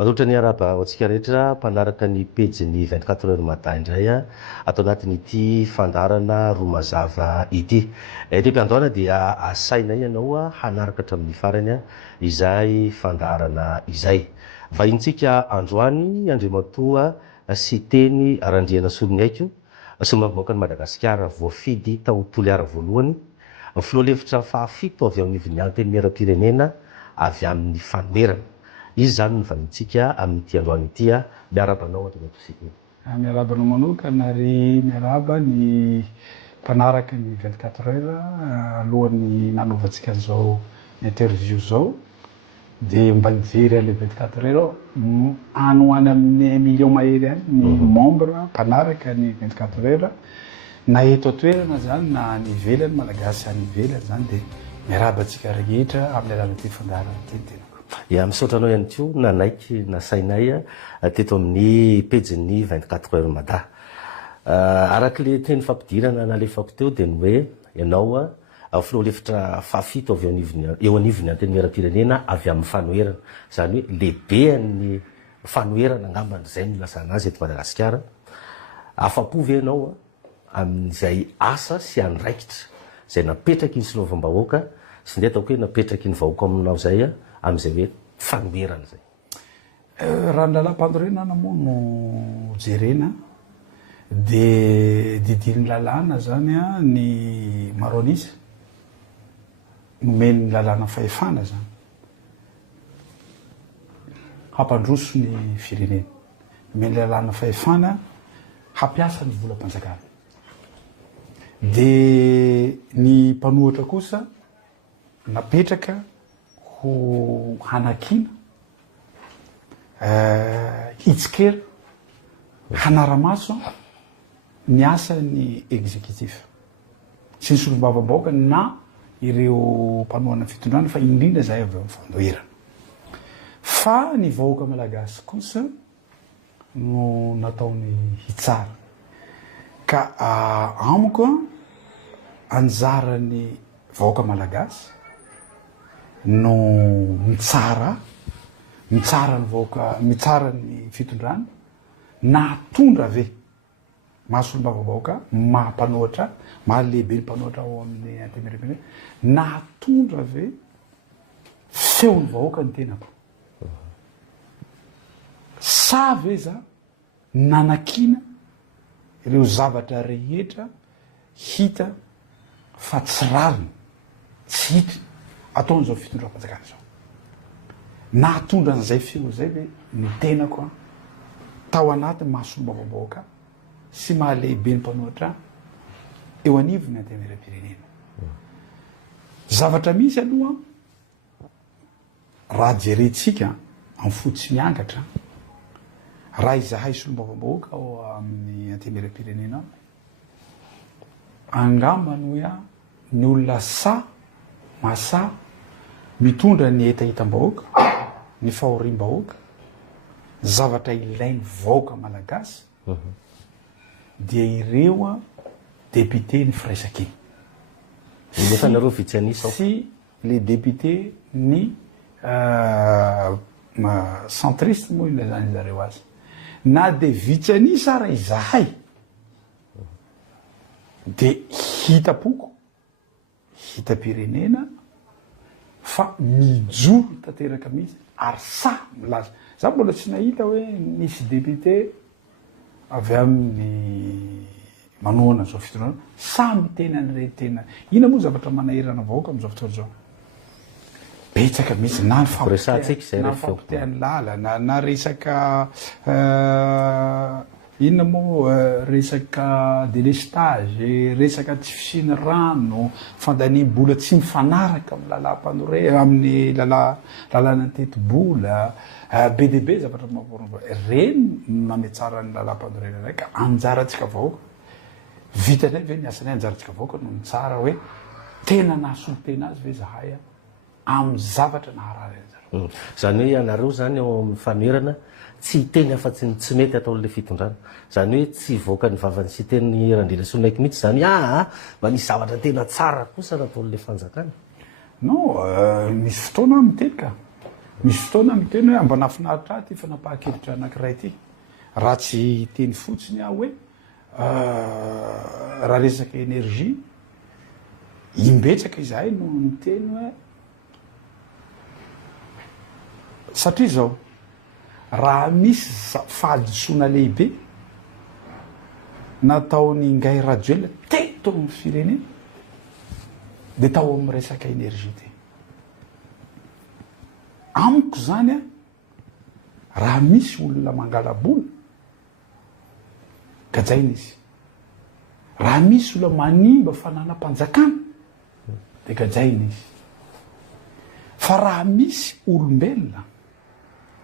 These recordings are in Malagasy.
Matotra ny araba ho antsika rehetra mpanaraka ny pejy ny 24 heures matin indray atao anatin'ity fandarana roa mazava ity. Ity mpiandoana dia asaina ianao hanaraka hatramin'ny farany izay fandarana izay. Vahintsika androany Andriamatoa sy teny Randriana Solongaiko sy mamoaka ny Madagasikara voafidy tao Toliara voalohany. Filoha-hevitra fahafito avy amin'ny nivon'ny antenimieram-pirenena avy amin'ny fanoherana. Izy zany ny vahintsika amin'ity androany ity miarabanao Andriamatoa. Miarabanao manokana ary miaraba ny mpanaraka ny 24 heures alohan'ny nanaovantsika an'izao interview zao dia mba nijery an'ilay 24 heures any ho any amin'ny 1 million mahery any ny membre mpanaraka ny 24 heures na eto atoerana zany na ny ivelany malagasy any ivelany zany dia miarabantsika rehetra amin'ny alalan'ity fandarana ity tenako. Misaotra anao ihany koa nanaiky nasainay teto amin'ny pejin'ny 24 heures mada. Arak'le teny fampidirana nalefako teo dia ny hoe ianao filoha-hevitra fahafito eo anivon'ny antenimieram-pirenena avy amin'ny fanoherana. Zany hoe lehibe ny fanoherana angambany izay no lasana azy eto Madagasikara. Afa-po ve ianao amin'izay asa sy andraikitra izay napetraky ny solovam-bahoaka sy ndeha ataoko hoe napetraky ny vahoaka aminao zay amin'izay hoe fanoherana zay. Raha ny lalam-panorenana moa no jerena dia didiny lalàna zany ny maroanisa nomeny ny lalàna fahefana zany hampandroso ny firenena, nomeny lalàna fahefana hampiasa ny volam-panjakana. Dia ny mpanohatra kosa napetraka ho hanakina hitsikera hanaramaso ny asan'ny exécutif sy ny solombavam-bahoaka na ireo mpanohana fitondrana fa indrindra zay avy amin'ny fanoherana. Fa ny vahoaka malagasy kosa no nataony hitsara ka amiko anjarany vahoaka malagasy no mitsara ny vahoaka, mitsara ny fitondrana nahatondra ve mahasolombavam-bahoaka mahampanohatra mahalehibe ny mpanohatra ao amin'ny antenimieram-pirenena nahatondra ve feon'ny vahoaka ny tenako sa ve za nanakina ireo zavatra rehetra hita fa tsy rariny tsy hita ataon'izao fitondram-panjakana zao nahatondra an'izay feo zay ve ny tenako tao anatin'ny mahasolombavam-bahoaka sy mahalehibe ny mpanohatra eo anivon'ny antenimieram-pirenena. Zavatra misy aloha raha jerentsika amin'ny fotsy miangatra raha izahay solombavam-bahoaka ao amin'ny antenimieram-pirenena angambany hoe ny olona masa mitondra ny etahitam-bahoaka ny fahoriam-bahoaka zavatra ilain'ny vahoaka malagasy dia ireo député ny firaisakiny sy les députés ny centriste moa ina zany zareo azy na de vitsanisa raha izahay dia hitapoko hitam-pirenena fa mijoro tanteraka mihitsy ary sa milaza za mbola tsy nahita hoe nisy député avy amin'ny manohana zao fitondrana sa miteny an'ireny tena ina moa zavatra manahirana vahoaka amin'izao fotoana zao betsaka mihitsy na ny fampitehan'ny lala na resaka inona moa resaka délestage resaka tsy fisiny rano fandanim-bola tsy mifanaraka amin'ny lalam-panore amin'ny lalàna ny teti-bola be dia be zavatra mamporona reny mametsara ny lalam-panorena ray ka anjaratsika vahoaka vitanay ve ny asanay anjaratsika vahoaka no mitsara hoe tena nahasolo tena azy ve zahay amin'ny zavatra naharary anjara. Zany hoe ianareo zany ao amin'ny fanoherana tsy teny afa-tsy tsy mety ataon'le fitondrana. Zany hoe tsy voaka ny vavany sy teny Randriana Solongaiko mihitsy zany mba nisy zavatra tena tsara kosa nataon'le fanjakana. Non, misy fotoana miteny ka misy fotoana miteny hoe ambana finaritra ty fanapaha-kevitra anankiray ty raha tsy teny fotsiny aho hoe raha resaka énergie imbetsaka izahay no miteny hoe satria zao raha misy fahadisoana lehibe nataony Ingay Rajoelina teto amin'ny firenena de tao amin'ny resaka énergie ty amiko zany a raha misy olona mangala-bola gajaina izy raha misy olona manimba fananam-panjakana de gajaina izy fa raha misy olombelona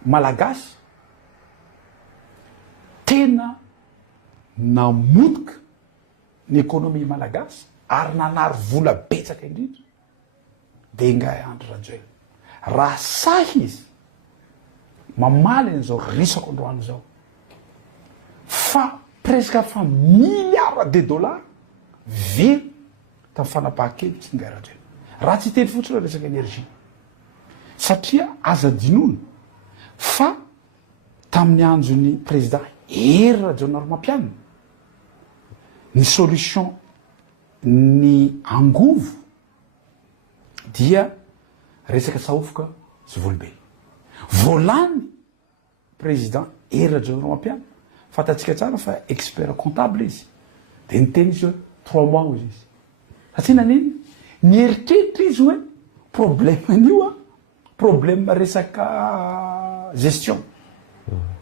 malagasy tena namotika ny économie malagasy ary nanary vola betsaka indrindra de Ingay Andry Rajoelina raha sahy izy mamaly an'izao risako androany zao fa presque fa milliard de dollars very tamin'ny fanapahan-kevitsy Ingay Rajoelina raha tsy teny fotsiny resaka énergie satria aza dinoana fa tamin'ny anjon'ny président Hery Rajaonarimampianina ny solution ny angovo dia resaka saofoka sy volobe voalany président Hery Rajaonarimampianina fatatsika tsara fa expert comptable izy de niteny izy hoe 3 mois izy satria naniny nieritreritra izy hoe problème anio a problème resaka gestion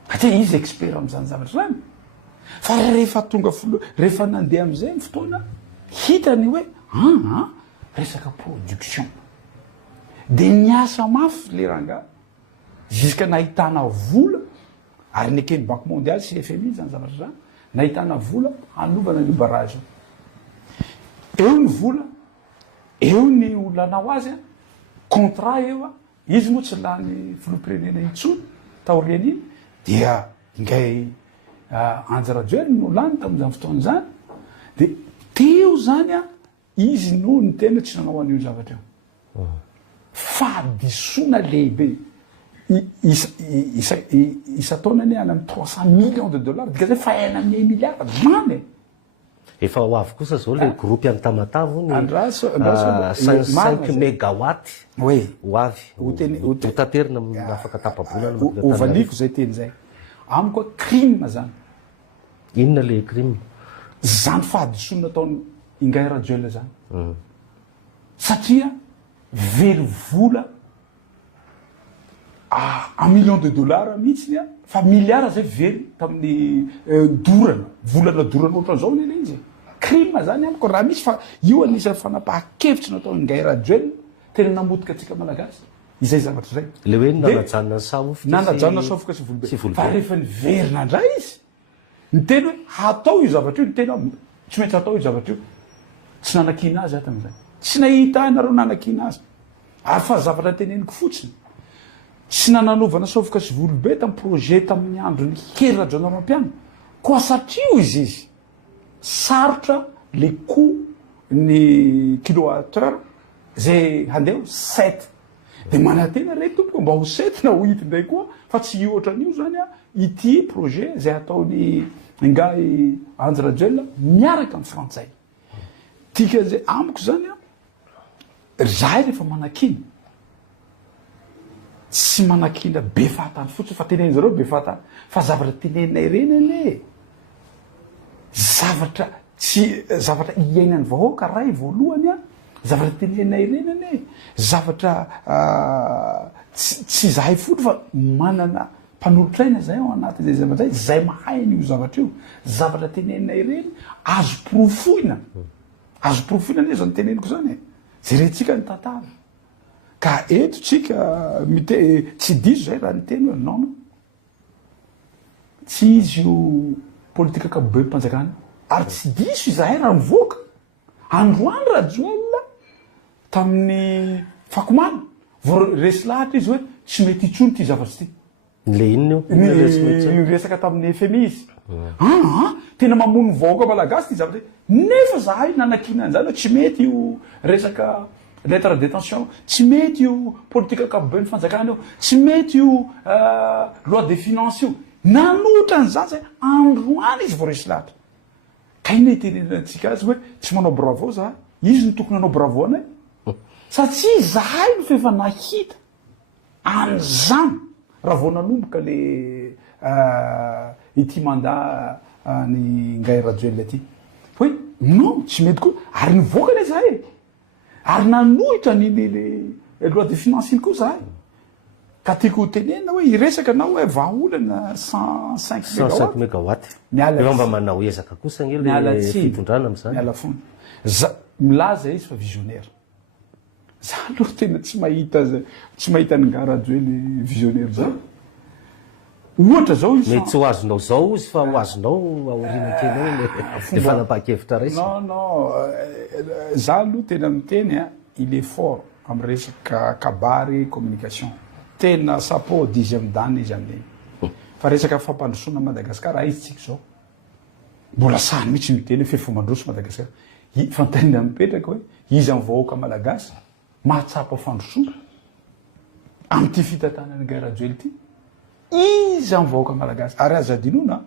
satria izy expert am'izany zavatra zany fa rehefa tonga rehefa nandeha am'izay ny fotoana hitany hoe resaka production de niasa mafy le ranga jusqu'à nahitana vola ary nekeny banque mondiale sy FMI zany zavatra zany nahitana vola hanovana ny barrage eo ny vola eo ny olona nao azy a contrat eo a izy moa tsy lany filoam-pirenena intsony taoriany iny dia Ingay Andry Rajoelina no lany tamin'izany fotoana zany de teo zany a izy no ny tena tsy nanao an'io zavatra eo fahadisoana lehibe isa-taonany any amin'ny 300 millions de dollars dika zay fa ena amin'ny 1 milliard many efa ho avy kosa zao le groupe any Tamatave ny 5 mégawatt oui ho avy ho taterina afaka tapabolana ovaniko zay teny zay amiko crime zany inona le crime zany fahadisoana ataony Ingay Rajoelina zany satria very vola 1 million de dollars mihitsy fa milliard zay very tamin'ny volana dorana ohatran'izao nena izy crime zany amiko raha misy fa io anisan'ny fanapahan-kevitsy natao Ingay Rajoelina tena namotika atsika malagasy izay zavatra zay le hoe nanajanona saofoka sy volobe fa rehefa niverina indray izy ny teny hoe hatao io zavatra io ny tena tsy maintsy hatao io zavatra io tsy nanakina azy ato am'izay tsy nahita nareo nanakina azy ary fa zavatra teneniko fotsiny tsy nananovana saofoka sy volobe tamin'ny projet tamin'ny androny Hery Rajaonarimampianina koa satria izy sarotra le coût ny kilowattheure zay handeha 7 de manatena re tompoko mba ho 7 na ho ity ndray koa fa tsy ohatran'io zany a ity projet zay ataony Ingay Andry Rajoelina miaraka amin'ny frantsay tika zay amiko zany a zahay rehefa manakina tsy manakina be fahatany fotsiny fa teneny zareo be fahatany fa zavatra teneninay reny ane zavatra iainan'ny vahoaka ray voalohany a zavatra teneninay reny ane zavatra tsy zahay foty fa manana mpanolotraina zay ao anaty zay zavatra zay mahay an'io zavatra io zavatra teneninay reny azo porofoina ne zany teneniko zany zay rentsika ny tantara ka eto tsika tsy diso zay raha nyteny hoe non tsy izy io politika akabobe mpanjakana ary tsy diso izahay raha mivoaka Androany Rajoelina tamin'ny fakomana vo resy lahatra izy hoe tsy mety itsony ty zavatra ty le inona resaka tamin'ny FMI izy tena mamono vahoaka malagasy ty zavatra nefa zahay nanakina an'izany hoe tsy mety io resaka lettre de détention tsy mety io politika akapoben'ny fanjakana io tsy mety io loi des finances io nanotra an'izany zay androany izy vao resy lahatra ka ina itenenantsika azy hoe tsy manao bravo za izy no tokony anao bravo anay satria zahay no fefa nahita an'izany raha vao nanomboka le ity mandat ny Ngahy Rajoelina ity hoe non tsy mety koa ary nivoaka le zahay ary nanohitra le loi de finance iny koa zahay ka tiako tenena hoe iresaka anao hoe vahaolana 105 mégawatt efa mba manao ezaka kosa ny le fitondrana am'izany miala fony milaza izy fa visionnaire za aloha tena tsy mahita ny Ngahy Rajoelina visionnaire zany ohatra zao izy mety tsy ho azonao zao izy fa ho azonao aorina kely eo le fanapaha-kevitra raisy non za aloha tena miteny il est fort amy resaka kabary communication tena sapo 10e dan izy amin'iny fa resaka fampandrosoana Madagasikara izy tsika zao mbola sahany mihitsy miteny hoe fefomandroso Madagasikara fantanina mipetraka hoe izy amin'ny vahoaka malagasy mahatsapa fandrosoana am'ty fitantanany Ngahy Rajoelina ity izy amin'ny vahoaka malagasy ary azo adinona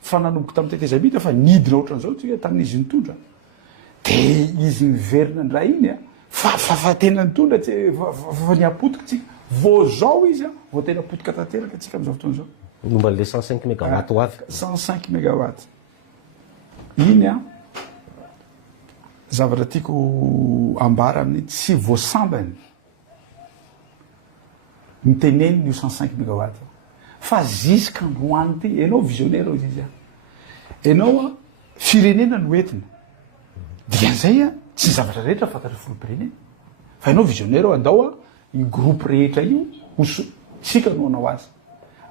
fa nanomboka tamin'ny tetezamita fa nidina ohatran'izao tsika tamin'izy nitondra de izy niverina ny raha iny fa tena nitondra fa niapotika tsika vao zao izy vao tena potika tanteraka tsika am'izao fotoana zao momba le 105 mégawatt ho avy 105 mégawatt iny zavatra tiako ambara amin'ny tsy voasambany miteneny io 105 mégawatt fa zisk'androany ty ianao visionnaire izy ianao firenena no entina dian'izay tsy zavatra rehetra fantatra filopirenena fa ianao visionnaire andao i groupe rehetra io tsika no anao azy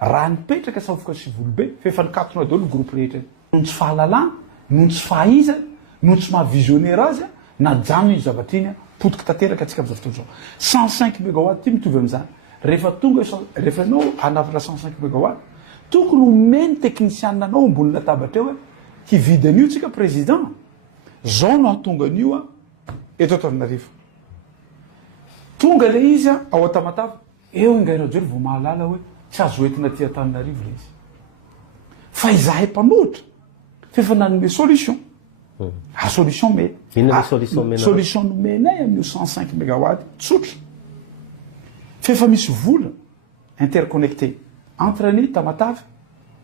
raha nipetraka safoka sy volobe fefa nikatona daholo groupe rehetra noho tsy fahalalana noho tsy fahaiza noho tsy mahavisionnaire azy najano io zavatra iny potika tanteraka atsika am'izao fotoana zao 105 mégawatt ty mitovy am'izany rehefa anao anavitra 105 mégawatt tokony omeny teknisianina anao ambony latabatra eo hividy an'io tsika président zao no hatonga an'io eto Antananarivo tonga le izy ao Tamatave eo Ngahy Rajoelina vao mahalala hoe tsy azo entina ty Antananarivo le izy fa izahay mpanohitra fefa nanome solution solution mety solution nomenay amin'io 105 mégawatt tsotra fefa misy vola interconnecté entre ny Tamatave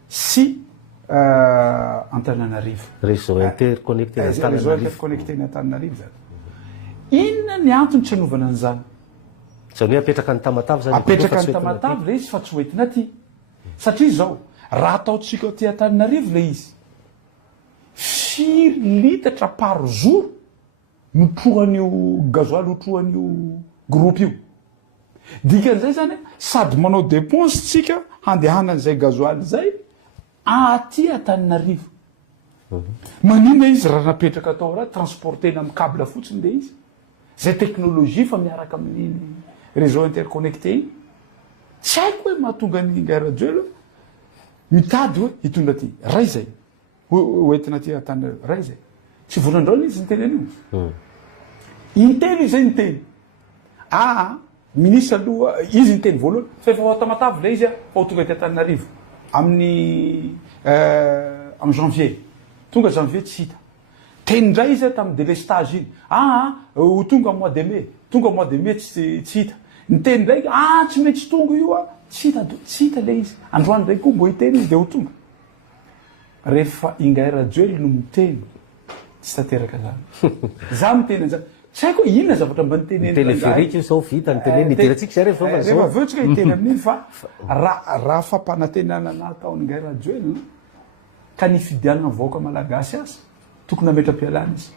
sy Antananarivo réseau interconnecté ny Antananarivo zany inona ny antony tsy anovana an'izany zany hoe apetraka ny Tamatave zany apetraka ny Tamatave le izy fa tsy hoentina ty satria zao raha ataotsika ty Antananarivo le izy 4 litatra par jour notrohan'io gazoaly hotrohan'io groupe io dikan'izay zany sady manao dépense tsika handehanan'izay gazoaly zay aty Antananarivo manina izy raha napetraka atao raha transportena amin'ny câble fotsiny le izy zay teknolojia fa miaraka amin'ny réseau interconnecté iny tsy haiko hoe mahatonga ny Ngahy Rajoelina mitady hoe hitondra ty ray zay hoentina ty Antananarivo ray zay tsy volandraona izy niteny an'io inteny izay niteny ministre aloha izy niteny voalohany fa efa ao Tamatave le izy fa ho tonga ty Antananarivo amin'ny janvier tonga janvier tsy hita tenindray izy tamin'ny délestage iny ho tonga mois de mai tonga mois de mai tsy hita niteny ndraiky tsy mety tsy tonga io tsy hita le izy androany ndraiky koa mbo hiteny izy de ho tonga rehefa Ngahy Rajoelina no miteny tsy tanteraka zany za miteny an'izany tsy haiko inona zavatra mba niteneny téléphérique io zao vita niteneny iteratsika zay rehefa rehefa veotsika hiteny amin'iny fa raha fampanantenana nataony Ngahy Rajoelina ka nifidianana ny vahoaka malagasy azy tokony ametra-pialana izy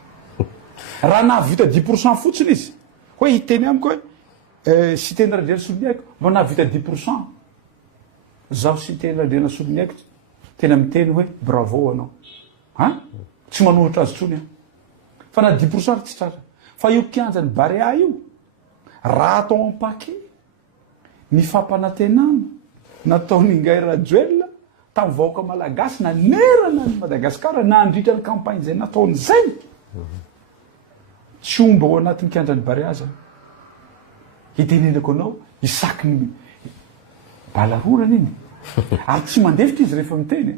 raha nahavita 10% fotsiny izy hoe hiteny amiko hoe sy teny Radriana Soloniaiko mba nahavita 10% zaho sy teny Radriana Soloniaiko tena miteny hoe bravo anao tsy manohitra azy tsony fa na 10% tsy tratra fa io kianjany Barea io raha atao en paquet ny fampanantenana nataony Ngahy Rajoelina tamin'ny vahoaka malagasy nanerana ny Madagasikara na andritra ny campagne zay nataony zay tsy omba ao anatin'ny kianjany Barea zany hitenenako anao isaky ny balarorana iny ary tsy mandefitra izy rehefa miteny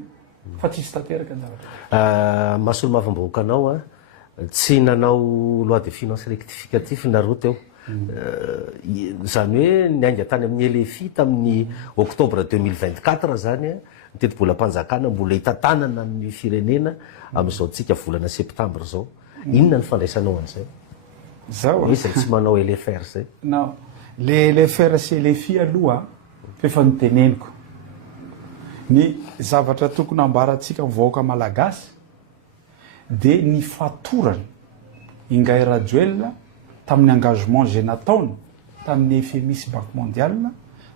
fa tsisy tanteraka ny zavatra. Masolo mavamboaka anao a tsy nanao loi de finance rectificatif nareo teo zany hoe niainga tany amin'ny LFI tamin'ny octobre 2024 zany a ny teti-bolam-panjakana mbola hitantanana amin'ny firenena amin'izao tsika volana septembre zao. Inona ny fandraisanao an'izay? Zao misy tsy manao LFR zay? Non, le LFR sy LFI aloha efa niteneniko ny zavatra tokony ambaratsika mivahoaka malagasy de ny fatorany Ingay Rajoelina tamin'ny engagement zay nataony tamin'ny FMI sy Banque mondiale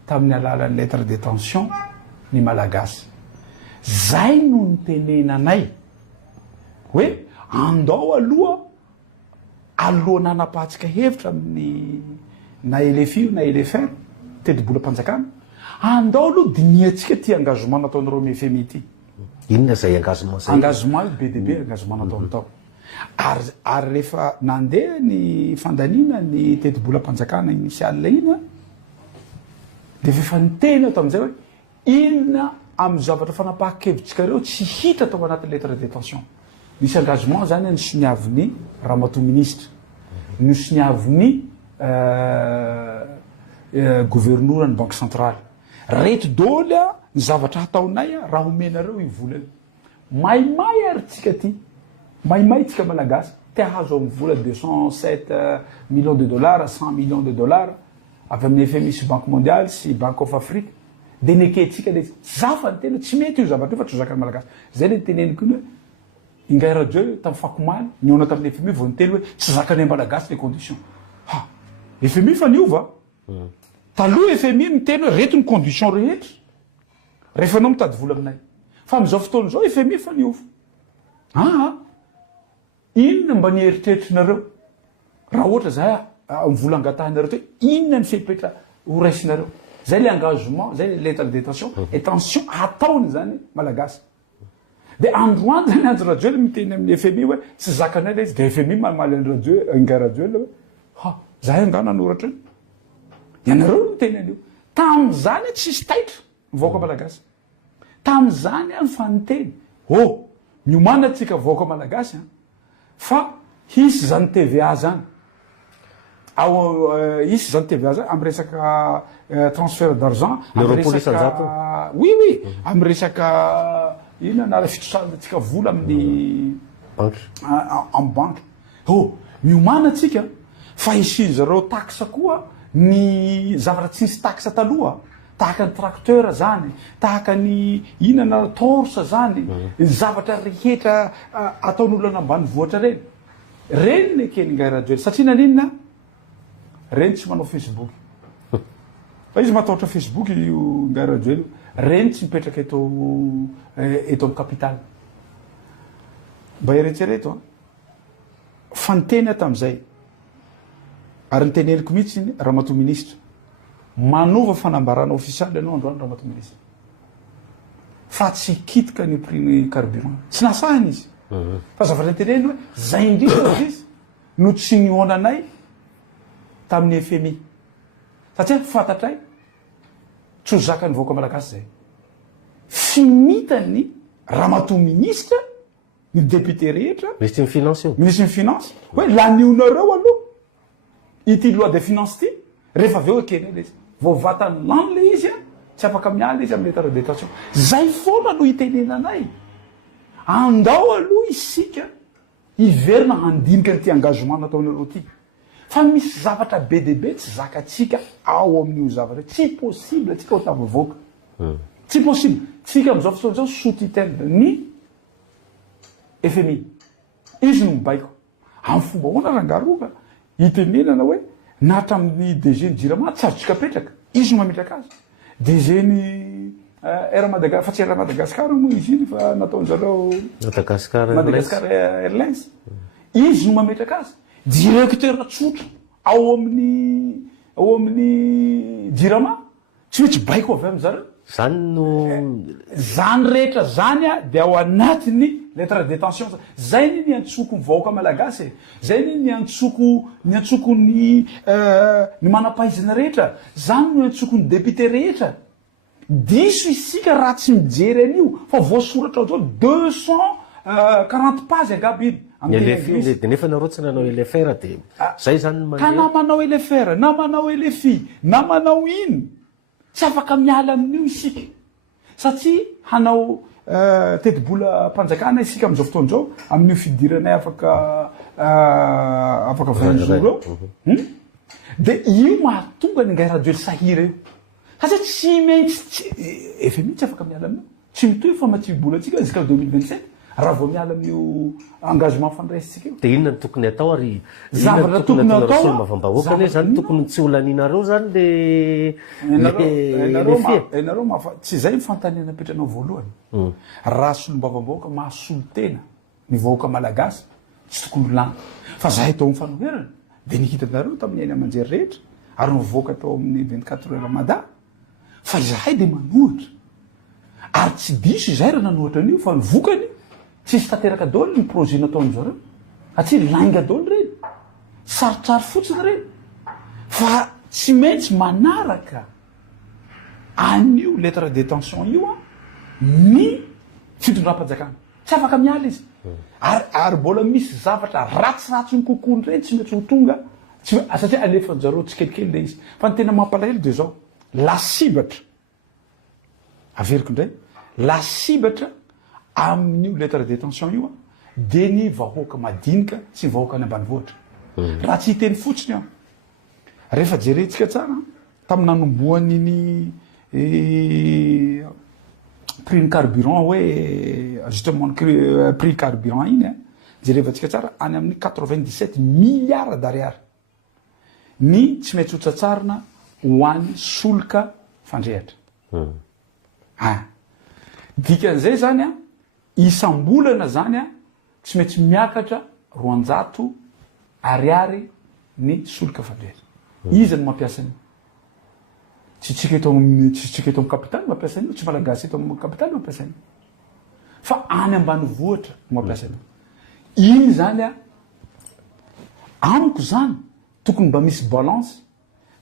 tamin'ny alalan'ny lettre de tension ny malagasy. Zay no nitenenanay hoe andao aloha nanapahatsika hevitra amin'ny na LFI na LFR teti-bolam-panjakana andao aloha diniatsika ty engagement nataon'ireo amin'ny FMI ty. Inona zay engagement zay? Engagement io be de be engagement nataony tao. Ary rehefa nandeha ny fandaniana ny teti-bolam-panjakana initial iny de efa niteny ato amin'izay hoe inona amin'ny zavatra fanapahan-kevitsika reo tsy hita tao anatin'ny lettre de tension. Misy engagement zany nisoniavin'ny Ramatoa ministre, nisoniavin'ny gouverneur ny banque centrale. Reto dôly ny zavatra hataonay raha omenareo ivolany. Maimay ary tsika ty. Maimay tsika malagasy te hahazo amin'ny vola 207 millions de dollars, 100 millions de dollars avy amin'ny FMI sy Banque mondiale sy Banque of Afrique. De neketsika le zafa ny tena tsy mety io zavatra io fa tsy ho zakany malagasy. Zay le niteneniko iny hoe Ingay Rajoelina tamin'ny fakomany niona tamin'ny FMI vao niteny hoe tsy zakany malagasy les conditions. Ha, FMI fa niova. Taloha FMI miteny hoe reto ny condition rehetra rehefa anao mitady vola aminay. Fa amin'izao fotoana izao FMI fa niova. Inona mba nieritreritrinareo raha ohatra zay mivola angatahanareo hoe inona ny fepetra ho raisinareo. Zay le engagement, zay le lettre de tension et tension ataony zany malagasy. De androany zany Andry Rajoelina miteny amin'ny FMI hoe tsy zakanay le izy de FMI mamaly Ingay Rajoelina hoe ha zahay angana anoratra iny. Ianareo miteny an'io. Tamin'izany tsisy taitra mivaoaka malagasy. Tamin'izany any fa niteny. Miomana atsika vaoaka malagasy fa hisy zany TVA zany. Hisy zany TVA zany amin'ny resaka transfert d'argent, amin'ny resaka oui, amin'ny resaka ina na fitosanatsika vola amin'ny amin'ny banque. Miomana atsika fa isin zareo taxe koa ny zavatra tsy nisy taxe taloha, tahaka ny tracteur zany, tahaka ny inana torse zany, ny zavatra rehetra ataon'olona ambany vohatra reny. Reny ny kely Ingay Rajoelina satria naninona? Reny tsy manao Facebook. Fa izy matahotra Facebook io Ingay Rajoelina. Reny tsy mipetraka eto amin'ny capitale. Mba eretsereto fa niteny tamin'izay ary niteneniko mihitsy iny Ramatoa ministre manova fanambarana ofisialy ianao androany Ramatoa ministre fa tsy hikitika ny prix ny carburant tsy nasahany izy fa zavatra niteneny hoe zay indrindra izy no tsy nihonanay tamin'ny FMI satria fantatray tsy ho zakany vahoaka malagasy zay finitany Ramatoa ministre ny député rehetra ministre ny finance io ministre ny finance hoe lanionareo aloha ity loi de finance ty rehefa aveo ekeny le izy vao vatany lany le izy tsy afaka miala izy amin'ny lettre de tension. Zay foana no hitenenanay andao aloha isika hiverina handinika n'ity engagement nataonareo ty fa misy zavatra be de be tsy zakatsika ao amin'io zavatra tsy possible tsika ho tavavoaka tsy possible tsika amin'izao fotoana zao sous-tutelle ny FMI izy no mibaiko amin'ny fomba hoana rangaroka hitenenana hoe natramin'ny DG ny Jirama tsy azotsika petraka izy no mametraka azy DG ny Air Madagascar fa tsy Air Madagascar moa izy iny fa nataon'zareo Madagascar Airlines izy no mametraka azy directeur tsotra ao amin'ny Jirama tsy maintsy baiko avy am'zareo zany no zany rehetra zany a de ao anatiny lettre de détention zay ny antsoko ny vahoaka malagasy zay ny antsoko ny manam-pahaizana rehetra zany no antsoko ny député rehetra diso isika raha tsy mijery an'io fa voasoratra zao 240 page agaby iny de nefa nareo tsy nanao LFR de zay zany ka na manao LFR na manao LFI na manao ino tsy afaka miala amin'io isika satria hanao teti-bola mpanjakana isika am'izao fotoan'izao amin'io fidiranay afaka 20 jours eo de io mahatonga ny ngay radio sahira io satria tsy maintsy efa mihitsy afaka miala amin'io tsy mitoy fa matsibola atsika jusqu'à 2027 raha vao miala amin'io engagement fandraisitsika io de inona ny tokony atao ary zavatra tokony atao mavambahoaka ane zany tokony tsy olaninareo zany le enareo tsy zay mifantaniana apetranao voalohany raha solom-bavambahoaka mahasolo tena ny vahoaka malagasy tsy tokony olana fa zahay tao mifanoherana de nihitanareo tamin'ny ainy amanjery rehetra ary nivoaka tao amin'ny 24 heures mada fa zahay de manohatra ary tsy diso izay raha nanohatra an'io fa nivokany tsisy tanteraka daoly ny projet nataon'zareo satria lainga daoly reny sarotsary fotsiny reny fa tsy maintsy manaraka an'io lettre de détention io a ny fitondram-panjakana tsy afaka miala izy ary mbola misy zavatra ratsiratsy ny kokoany reny tsy maintsy ho tonga satria alefan'zareo tsy kelikely le izy fa ny tena mampalahelo de zao lasibatra averiko indray lasibatra amin'io lettre de détention io a de ny vahoaka madinika sy ny vahoaka any ambanivohitra raha tsy hiteny fotsiny aho rehefa jerentsika tsara tamin'ny nanomboan'iny prix ny carburant hoe justement prix carburant iny jerevantsika tsara any amin'ny 97 milliards d'ariary ny tsy maintsy hotsatsarina ho an'ny solika fandrehatra dikan'izay zany a isam-bolana zany a tsy maintsy miakatra 200 ariary ny solika fandrehatra izy ny mampiasa an'io tsy tsika eto amin'ny kapitaly mampiasa an'io tsy malagasy eto amin'ny kapitaly mampiasa an'io fa any ambanivohitra mampiasa an'io iny zany a amiko zany tokony mba misy balance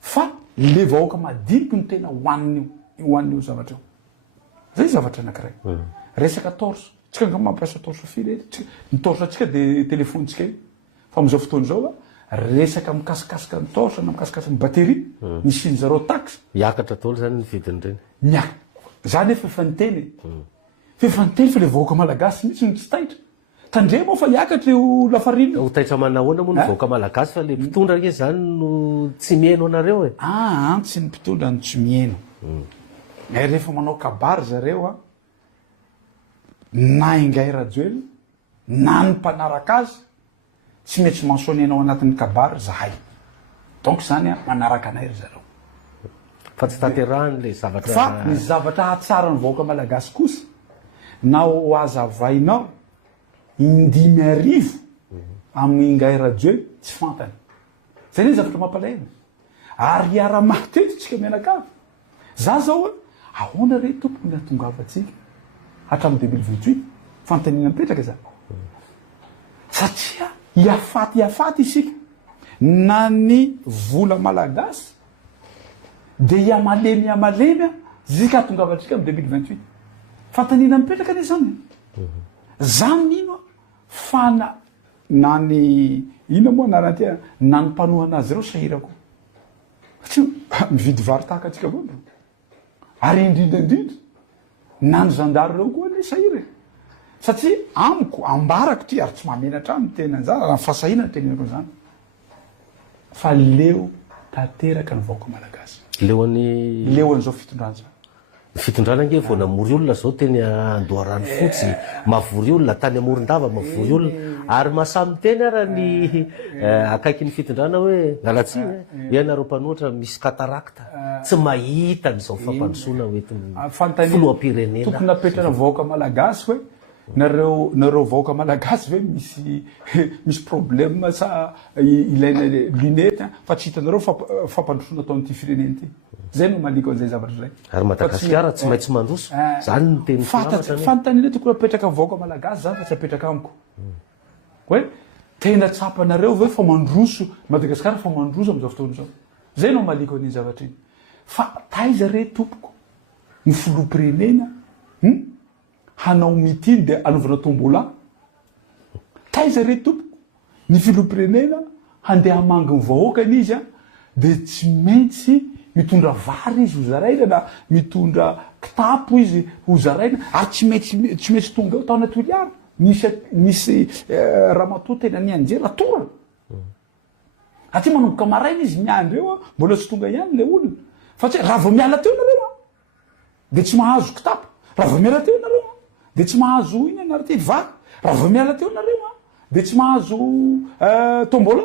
fa le vahoaka madiniky ny tena hoan'io zavatra io zay zavatra anankiray resaka torso tsika nga mampiasa torso firy ny torso atsika de telefonitsika io fa am'izao fotoana zao a resaka mikasikasika ny torso na mikasikasika ny batterie ny sinzareo taxe miakatra daoly zany ny vidiny reny zany efa efa niteny fa le vahoaka malagasy mihitsy ny tsy taitra tandre moa fa iakatra io lafarina ho taitra manahoana moa ny vahoaka malagasy fa le mpitondra ke zany no tsy mihaino anareo e tsy ny mpitondra no tsy mihaino rehefa manao kabary zareo a na ingay rajoely na ny mpanaraka azy tsy maintsy mansoany anao anatin'ny kabary zahay donc zany a manaraka anay ry zareo fa tsy tanterahany le zavatra fa ny zavatra hatsara ny vahoaka malagasy kosa na ho azavainao 5,000 amin'ny ingay rajoely tsy fantany zay ny zavatra mampalahelo ary iara-matetytsika mianakavy za zao ahoana re tompony atongavatsika hatramin'ny 2028 fantanina mipetraka za satria iafaty isika na ny vola malagasy de iamalemy zika atongavatsika amin'ny 2028 fantanina mipetraka ne zany zany ino fana na ny ina moa anaranty na ny mpanohana azy reo sahirako satria mividy vary tahaka atsika avao ary indrindraindrindra na ny zandary reo koa le sahira satria amiko ambarako ty ary tsy mahamenatra aminy tena anjara raha fahasahinana tenenako zany fa leo tanteraka ny vahoaka malagasy leo an'izao fitondrana fitondrana nge vao namory olona zao teny Andoharano fotsy mavory olona tany Amorondava mavory olona ary masamy teny ara ny akaiky ny fitondrana hoe ngalatsy ianareo mpanoatra misy katarakta tsy mahita n'izao fampandrosoana oetiny filoham-pirenena tokony apetrana vahoaka malagasy hoe nareo vahoaka malagasy ve misy problème sa ilaina lunette fa tsy hitanareo fampandrosona atao am'ty fireneny ty zay no maliko an'izay zavatra zay ary Madagasikara tsy maintsy mandroso zany no teny fantany tokony apetraka vahoaka malagasy zany fa tsy apetraka amiko hoe tena tsapanareo ve fa mandroso Madagasikara fa mandroso am'izao fotoana zao zay no maliko an'iny zavatra iny fa taiza re tompoko ny filoham-pirenena hanao mitiny de anaovana tombola taiza re tompoko ny filoham-pirenena handeha hamangy vahoakany izy a de tsy maintsy mitondra vary izy ho zaraina na mitondra kitapo izy ho zaraina ary tsy maintsy tonga eo tao anaty oliara nisy ramatoa tena nianjera torana aty manomboka maraina izy miandry eo a mbola tsy tonga ihany le olona fa tsy raha vao miala teo nareo a de tsy mahazo kitapo raha vao miala teo nareo a de tsy mahazo iny anary ty vary raha vao miala teo nareo a de tsy mahazo tombola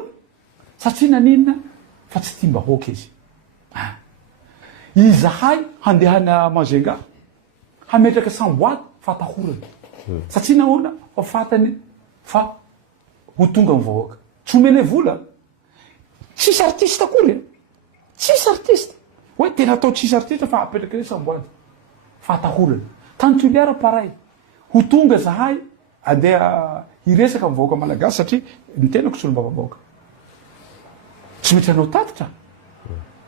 satria naninona fa tsy tia mbahoaka izy izahay handehana Majunga hametraka samboady fa tahorana satria nahoana fa fatany fa ho tonga ny vahoaka tsy omene vola tsisy artiste akory tsisy artiste hoe tena atao tsisy artiste fa apetraka re samboady fa tahorana tany toliara paray ho tonga zahay andeha hiresaka ny vahoaka malagasy satria ny tenako tsy olombavavahoaka tsy maintsy anao tatitra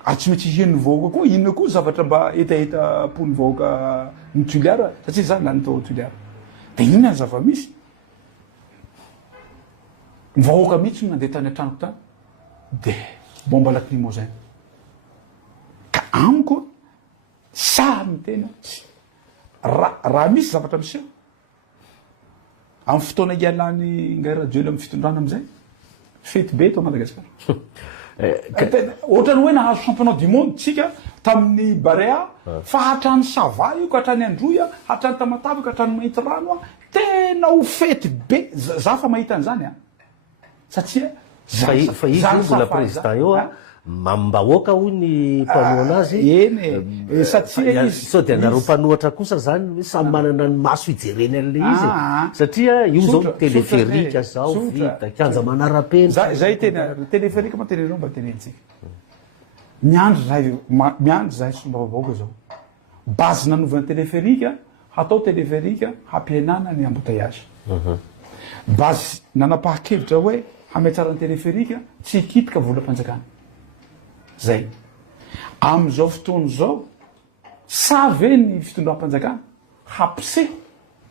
ary tsy maintsy hien'ny vahoaka koa inona koa zavatra mba hetaheta pony vahoaka ny toliara satria zany lany tao toliara de inona ny zava-misy ny vahoaka mihitsy mandeha tany an-tranoko tany de bomba lacrymogène ka amiko sa mitena raha misy zavatra miseo amin'ny fotoana ialany ngairajoely amin'ny fitondrana am'izay fety be tao Madagasikara ohatrany hoe nahazo championnat du monde tsika tamin'ny Barea fa hatrany Sava io ka hatrany Androya hatrany Tamatavy ka hatrany Mahita Rano a tena ho fety be za fa mahita an'izany a satria fa izy mbola président eo a mambahoaka ho ny mpanoa anazy eny satria izy sao de nareo mpanohatra kosa zany samy manana ny maso ijereny an'le izy satria io zao téléphérique zao vita kanja manara-pena zay tena téléphérique matenereo mba tenentsika miandry zahay sombavavahoaka zao base nanovana téléphérique hatao téléphérique hampihenana ny embouteillage base nanapahakevitra hoe hametrarany téléphérique tsy hikitika volam-panjakana zay am'izao fotoana zao sa ve ny fitondram-panjakana hampiseho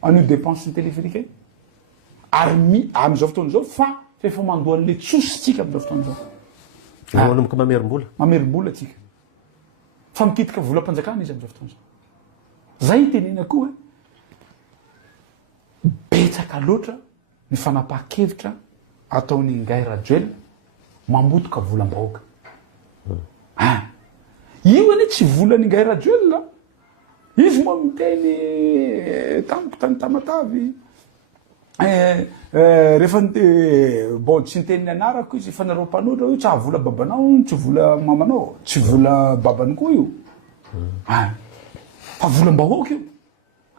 an'io dépense ny téléphérique ary am'izao fotoana zao fa fefa mandoa an'le tsosy tsika am'izao fotoana zao manomboka mamerim-bola tsika fa mikitika volam-panjakana izy am'izao fotoana zao zay tenena koa betsaka loatra ny fanapaha-kevitra ataony Ngay Rajoelina mambotoka volam-bahoaka io ane tsy volany Ngay Rajoelina izy moa miteny tamiko tany Tamatavy rehefa bon tsy niteniny anarako izy fa nareo mpanoatra io tsy ahavola babanao tsy vola mamanao tsy vola babany koa io fa volam-bahoaka io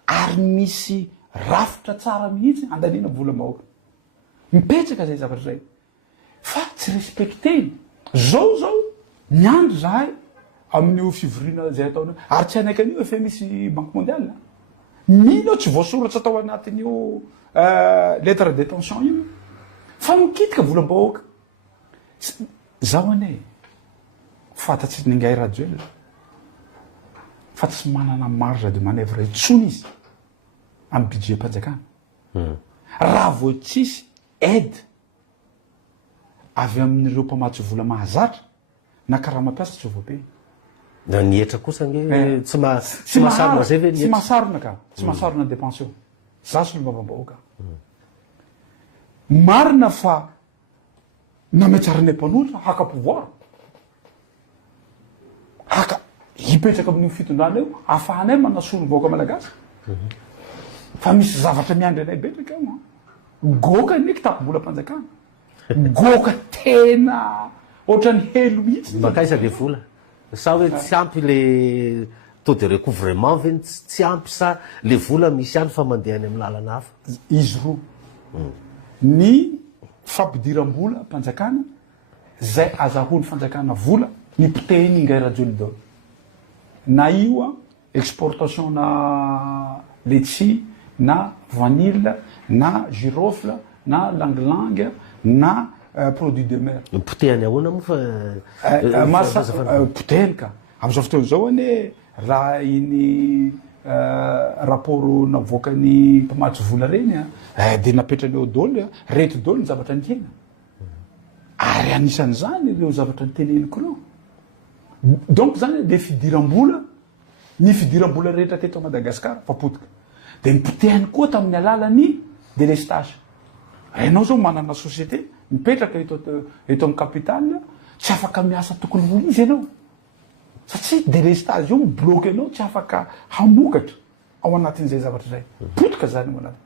ary misy rafitra tsara mihitsy andaniana volam-bahoaka mipetraka zay zavatra zay fa tsy respecteny zao miandry zahay amin'io fivorina zay ataona ary tsy anaiky an'io efa misy banque mondiale mino tsy voasoratra atao anatin'io lettre de détention io fa mikitika volam-bahoaka zaho ane fatatsy ny Ngay Rajoelina fa tsy manana marge de manœuvre intsony izy amin'ny budget mpanjakana raha vao tsisy aide avy amin'ireo mpamatsy vola mahazatra na karaha mampiasa tsy voape na nietra kosa nge tsy mahasarona zay ve tsy mahasarona ka tsy mahasarona dépension za sy lombavambahoaka marina fa nametrarany mpanoatra haka pouvoir haka hipetraka amin'io fitondrana eo ahafahanay manasolo vahoaka malagasy fa misy zavatra miandry anay betraka eo goka ny kitapo-bolam-panjakana goka tena ohatrany helo mihitsy makaisa de vola sa hoe tsy ampy le to de reko vraiment ve tsy ampy sa le vola misy any fa mandeha any amin'ny lalana hafa izy roa ny fampidiram-bola mpanjakana zay azahoany fanjakana vola ny potehiny ingay rajoli dolo na io a exportation na letchi na vanille na girofle na langue na produit de mer potehany ahoana moa fa masa potehiny ka am'izao fotoana zao ane raha iny rapport navoakany mpamatsy vola reny de napetrany eo dolo reto dolo ny zavatra nikena ary anisan'izany ireo zavatra nyteneniko reo donc zany de fidiram-bola ny fidiram-bola rehetra teto Madagasikara fapotika de nipotehany koa tamin'ny alalany délestage hainao zao manana société mipetraka eto amin'ny capitale tsy afaka miasa tokony ho izy ianao satria délestage io mibloke anao tsy afaka hamokatra ao anatin'izay zavatra zay potika zany ao anaty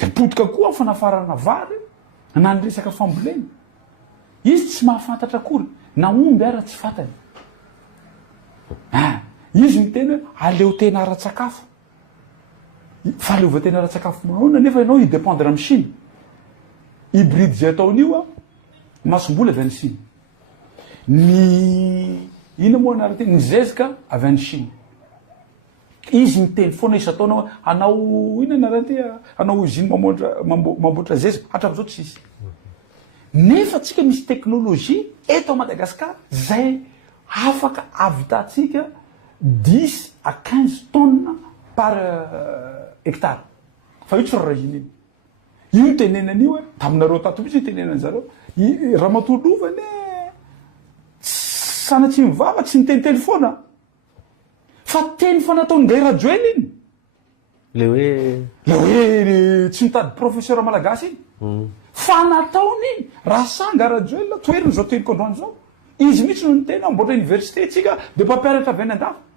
de potika koa fanafarana vary na ny resaka fambolena izy tsy mahafantatra akory na omby ara tsy fantany izy ny tena aleo tena ara-tsakafo fa aleova tena ara-tsakafo manona nefa ianao idépendre amin'ny Chine hybride zay ataon'io a masombola avy any Chine ny ina moa anara teny ny zezika avy any Chine izy miteny foana isataonao anao ina anarany anao usine mamboatra zezika hatramin'izao tsisy nefa tsika misy teknôlôjia eto Madagasikara zay afaka avitantsika 10 à 15 tonnes par hectare fa io tsy rorahiny io io tenenan'io e taminareo tato misy tenenany zareo ramatodovany sanatsy mivava tsy niteniteny foana fa teny foana ataony ngay rajoely iny le hoe tsy mitady professeur malagasy iny fa nataony iny raha sanga rajoely toeriny zao teniko androany zao izy mihitsy no nitena mboatra université tsika de mpampianatra avy any an-dafy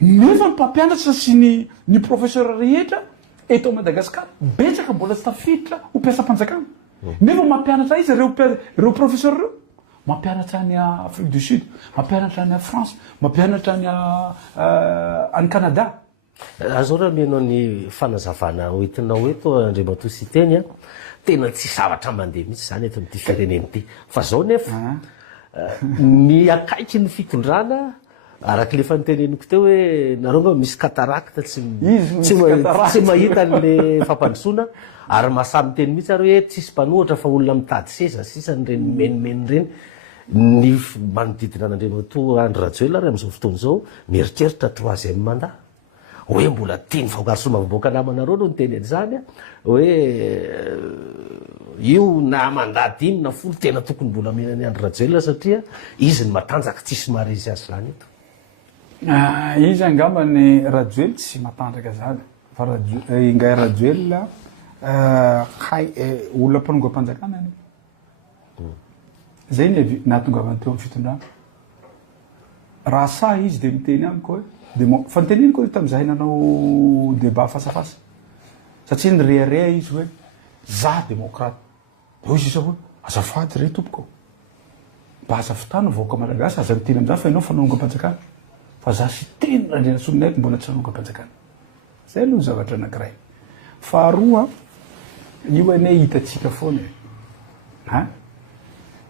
nefa ny mpampianatra sy ny professeur rehetra eto Madagasikara betsaka mbola tsy tafiditra ho mpiasam-panjakana nefa mampianatra izy reo professeur reo mampianatra any Afrique du Sud mampianatra any France mampianatra any Canada azao raha mianao ny fanazavana oentinao eto Andriamatoa teny a tena tsy zavatra mandeha mihitsy zany eto amin'ity fireneny ity fa zao nefa ny akaiky ny fitondrana araka le faniteneniko teo hoe nareo nga misy katarakta tsy mahita an'le fampandrosoana ary mahasamy teny mihitsy ary hoe tsisy mpanohatra fa olona mitady seza sisa nyreny menimeny reny ny manodidina an'Andriamatoa Andry Rajoelina ary am'izao fotoana zao mieritreritra 3e mandat hoe mbola tiany vaokarosoa mavoaka namanareo no nyteny an'izany a hoe io na mandat 5 na 10 tena tokony mbola menany Andry Rajoelina satria izy ny matanjaka tsisy maharezy azy zany eto izy angamba ny Rajoelina tsy matanjaka zany fa ingay Rajoelina olona mpanonga mpanjakana any zay ny nahatongavany teo amin'ny fitondrana raha sa izy de miteny amiko hoe fa niteneniko tam'izay nanao débat fasafasa satria nyrearea izy hoe za démocrate de hoy izy hoe azafady re tompoko mba aza fitany vaoaka malagasy aza miteny am'zany fa ianao fanonga mpanjakana fa za sy teny randrena soninaiko mbola tsy nanonga mpanjakana zay aloha zavatra anankiray faharoa io ane hitatsika foana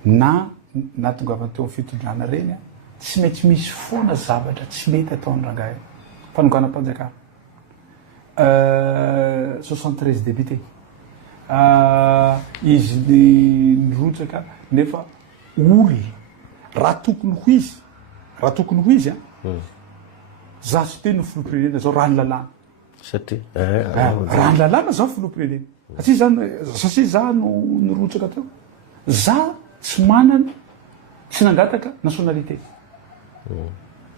na tongavany teo amin'ny fitondrana reny tsy maintsy misy foana zavatra tsy mety ataony rangahy fanongana mpanjakana 73 député izy nirotsaka nefa oly raha tokony ho izy za sy teny ny filoham-pirenena zao raha ny lalàna satria raha ny lalàna zao filoham-pirenena satria za no nirotsaka teo za tsy manana tsy nangataka nationalité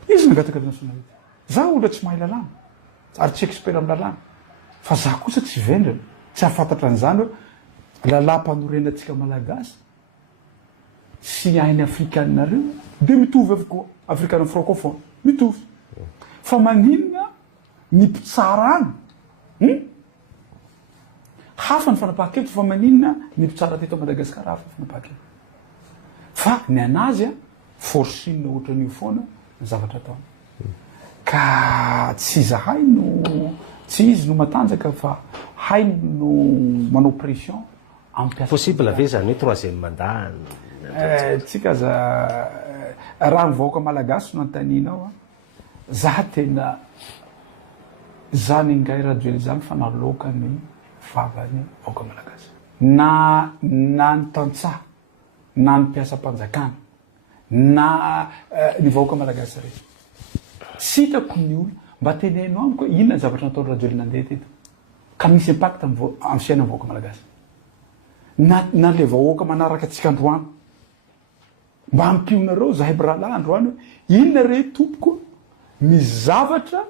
izy nangataka nationalité za olona tsy mahay lalàna ary tsy expert amin'ny lalàna fa za kosa tsy vendrana tsy hafantatra an'izany hoe lalàm-panorenatsika malagasy sy hainy afrikanareo de mitovy avokoa afrikana francophone mitovy fa maninona ny mpitsarana hafa ny fanapahan-kevitra fa maninona ny mpitsara teto Madagasikara hafa ny fanapahan-kevitra fa ny anazy a forcine ohatran'io foana ny zavatra ataony ka tsy zahay no tsy izy no matanjaka fa hay no manao pression possible ave zany hoe troisième mandat tsika raha mivahoaka malagasy no antaninao za tena zany ingay rajoely zany fa naloka ny vavany vahoaka malagasy na ny tantsaha na ny mpiasa-panjakana na ny vahoaka malagasy rehetra tsy hitako ny olo mba tenenao amiko inona ny zavatra nataony rajoely nandeha teto ka misy impact amin'ny fiainany vahoaka malagasy na le vahoaka manaraka atsika androany mba ampionareo zahay bralahy androany hoe inona re tompoko ny zavatra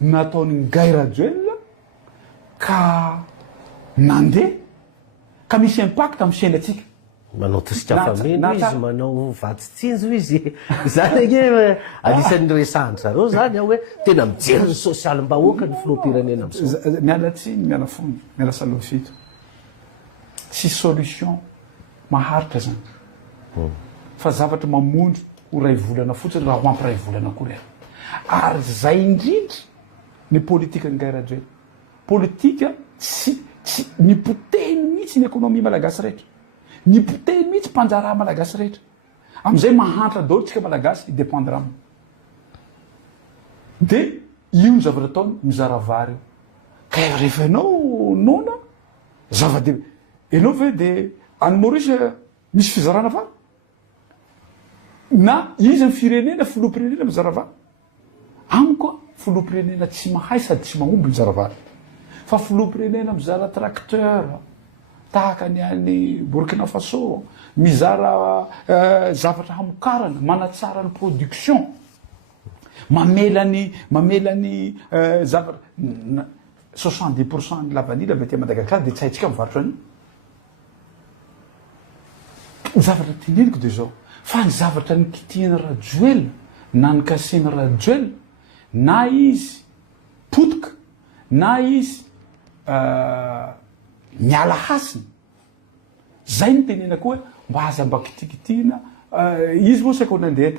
nataony ngay rajoely ka nandeha ka misy impact amin'ny fiainatsika manao tosika fameno izy manao vatitsinjo izy zany gne anisan'ny resahany zareo zany hoe tena mijery ny sosialim-bahoaka ny filoham-pirenena am'izao miala tsiny miala fony miala salofito tsy solution maharitra zany fa zavatra mamondro ho ray volana fotsiny raha ho ampiray volana kory ary zay indrindra ny politika ngay rajoely politika tsy nipoteny mihitsy ny ekonomia malagasy rehetra nipoteny mihitsy mpanjaraha malagasy rehetra am'izay mahantra daholo tsika malagasy idépendre aminy de io ny zavatra ataony mizara vary io ka rehefa ianao nona zava-dehibe ianao ve de any Maurice misy fizarana vary na izy ny firenena filoham-pirenena mizara vary amiko filoham-pirenena tsy mahay sady tsy mahomby mizara vary fa filoham-pirenena mizara tracteur tahaka ny any Burkina Faso mizara zavatra hamokarana manatsara ny production mamelany zavatra 70% ny lavanila avy aty Madagasikara de tsy haitsika mivarotra any zavatra teneniko de zao fa ny zavatra ny kitihana rajoely na ny kasena rajoely na izy potika na izy miala hasiny zay ny tenenako hoe mba aza mba kitikitihina izy moa saiko nandeha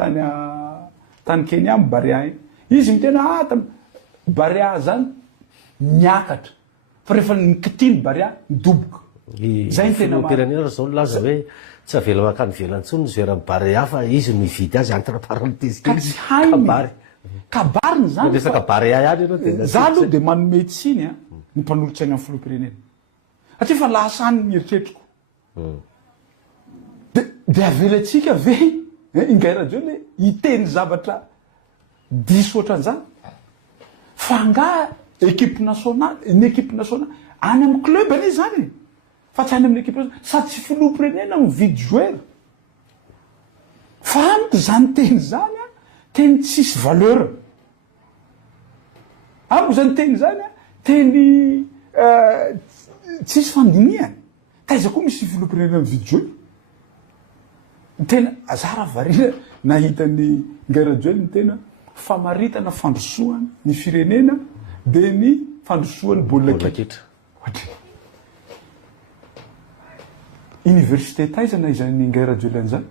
tany Kenya amy Barea izy mitena Barea zany miakatra fa rehefa nikitihiny Barea midoboka zay ny tena filoham-pirenena zao laza hoe tsy avela makany velantsony zoerany Barea fa izy mividy azy entre parenthèse ka tsy hainy kabariny zany resaka Barea ihany ianao tena za aloha de manome tsiny ny mpanolotsaina amin'ny filoham-pirenena satria fa lasany ny eritreritriko de avelatsika ve ingay rajoely hiteny zavatra diso ohatran'izany fa nga équipe nationale ny équipe nationale any amin'ny club anie zany fa tsy any amin'ny équipe nationale sady tsy filoham-pirenena mividy joueur fa amiko zany teny zany teny tsisy valeur amiko zany teny zany teny tsisy fandiniany taiza koa misy filoham-pirenena mividy joueur tena azara varina nahitany ngay rajoely ny tena famaritana fandrosoany ny firenena de ny fandrosoany baolina kitra université taiza naizany ngay rajoely an'izany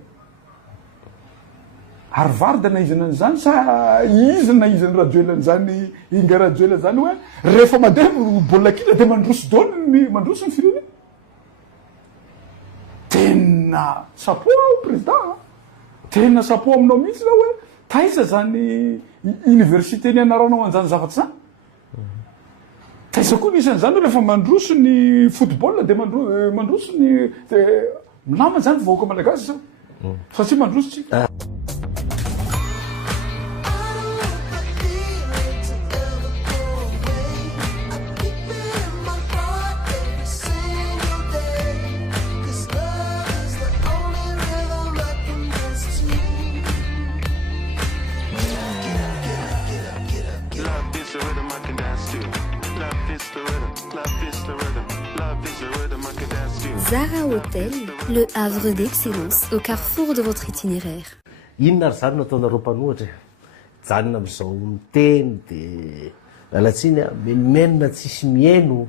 Harvard naizana an'izany sa izy naizany rajoely an'izany ingay rajoely an'izany hoe rehefa mandeha baolina kitra de mandroso daholo mandroso ny firenena tena sapo président tena sapo aminao mihitsy na hoe taiza zany université ny anaranao an'izany zavatra zany taiza koa misy an'izany hoe rehefa mandroso ny football de mandroso ny milama zany vahoaka malagasy zao satria mandroso tsika Zara Hotel, le havre d'excellence au carrefour de votre itinéraire. Inona ary zany nataonareo mpanohatra janona am'izao miteny de lalatsiny menimenina tsisy mieno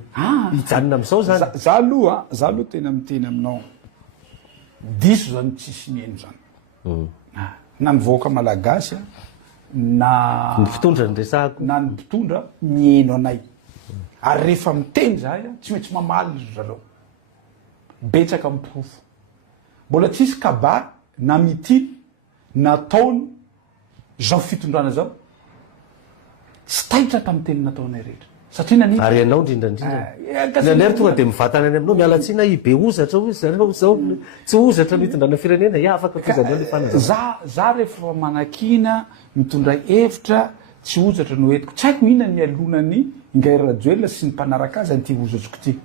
hijanona am'izao zany za aloha tena miteny aminao diso zany tsisy mieno zany na mivoaka malagasy na ny fitondra ny resahako na ny mpitondra mieno anay ary rehefa miteny zahay tsy maintsy mamaly ry zareo betsaka mipirofo mbola tsisy kaba na mitily nataony zao fitondrana zao tsy taitra tamin'ny teny nataonay rehetra satria naniny ary ianao indrindrandrindra tonga de mivatana any aminao mialatsiana ibe ozatra ozy zareo zao tsy ozatra mitondrana firenena afaka tozanao le fanazava za rehefa manakina mitondra hevitra tsy ozatra no etiko tsy haiko ina ny alonany ingay rajoela sy ny mpanaraka azy an'ity ozatsoko ty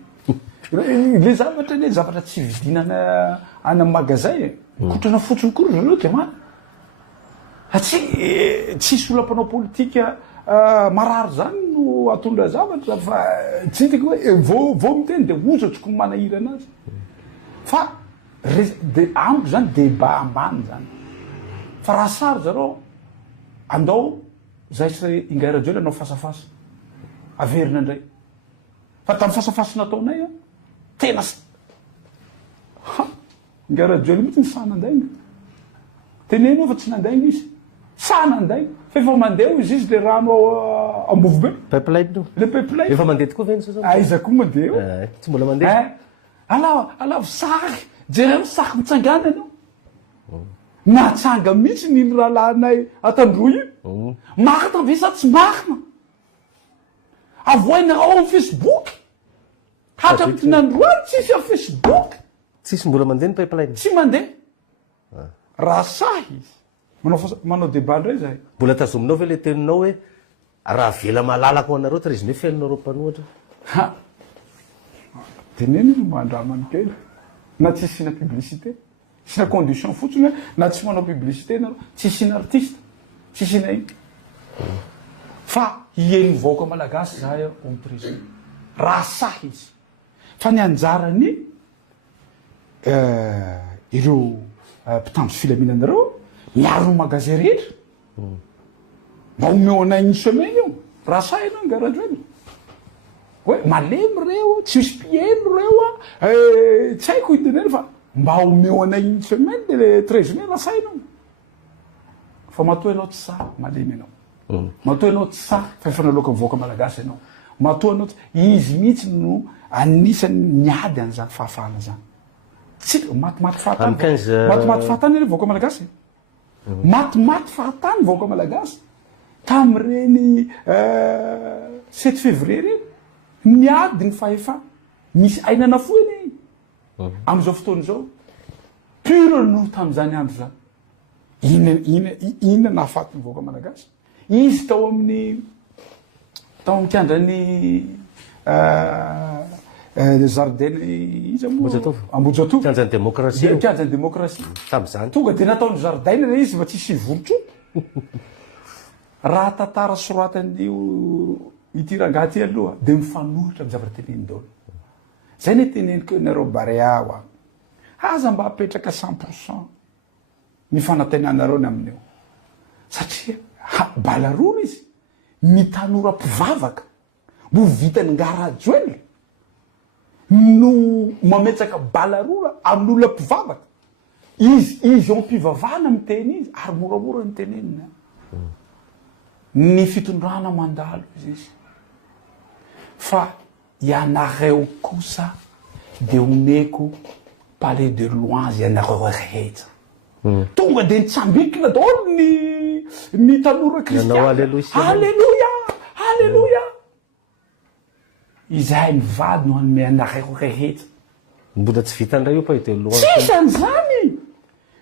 le zavatra le zavatra tsy vidinana any amin'ny magazay kotrana fotsiny kory zareo de mana tsisy olam-panao politika marary zany no atondra zavatra fa tsy hitako hoe vo miteny de ozatsoko ny manahira anazy fa de amiko zany débat ambany zany fa raha sary zareo andao zay sy ingay rajoela anao fasafasa averina indray fa tamin'ny fasafasa nataonay a tena ingay rajoela mihitsy ny sanandaina teneno fa tsy nandaina izy sanandaina fa efa mandeha izy le rano ambovo be pipeline le pipeline efa mandeha tokoa veny aiza koa mandeha tsy mbola mandeha ala saky jereo saky mitsangana anao natsanga mihitsy niny rahalanay atandroa io makina ve sa tsy makina avoaina ao amin'ny facebook hatra mity nandroany tsisy amin'ny facebook tsisy mbola mandeha ny pipeline tsy mandeha raha sahy izy manao débat ndray zahay mbola tazominao ve le teninao hoe raha vela malalako ho anareo tara izy ne fiainonao reo mpanoatra teneny izy mandramany kely na tsy sina publicité sina condition fotsiny na tsy manao publicité nareo tsy sina artiste tsy sina iny fa hieny vaoaka malagasy zahay amin'ny prison raha sahy izy fa ny anjarany ireo mpitandro filaminanareo miaro ny magazin rehetra mba omeo anay ny semaine io raha sahy anao ngarajoeny hoe malemy reo tsy misy mpieno reo tsy haiko iteneny fa mba omeo anay ny semaine de le 13 mai raha sahy anao fa matoa ianao tsy sa malemy ianao matoa ianao tsy sa fa efa naloaka mivoaka malagasy ianao matoa anao izy mihitsy no anisany miady an'izany fahafahana zany tsy matimaty fahatany fahatany le voaka malagasy matimaty fahatany voaka malagasy tam'ireny 7 février reny niady ny fahefa misy ainana foiny am'izao fotoana zao pure no tam'izany andro zany ina nahafaty ny voaka malagasy izy tao amin'ny kiandrany jardin izy ambojatovo kianjany démocratie kianjany démocratie tam'izany tonga de nataony jardin le izy mba tsisy volotro raha tantara soratan'io ity rangaty aloha de mifanohitra amy zavatra teneny daolo zay ne teneniko nareo barea oa aza mba apetraka 100% ny fanantenanareo ny amin'io satria balarona izy mitanora mpivavaka mbo vitany ngarajoely no mametsaka balarora amin'olona mpivavaka izy ao mpivavana miteny izy ary moramora ny tenenina ny fitondrana mandalo izy fa ianareo kosa de omeko palais de louange ianareo rehetra tonga de nitsambikina daholo ny tanora kristiana alleluia alleluia izahay mivady no anome anareo rehetra mbola tsy vitandray io palais de louange tsisany zany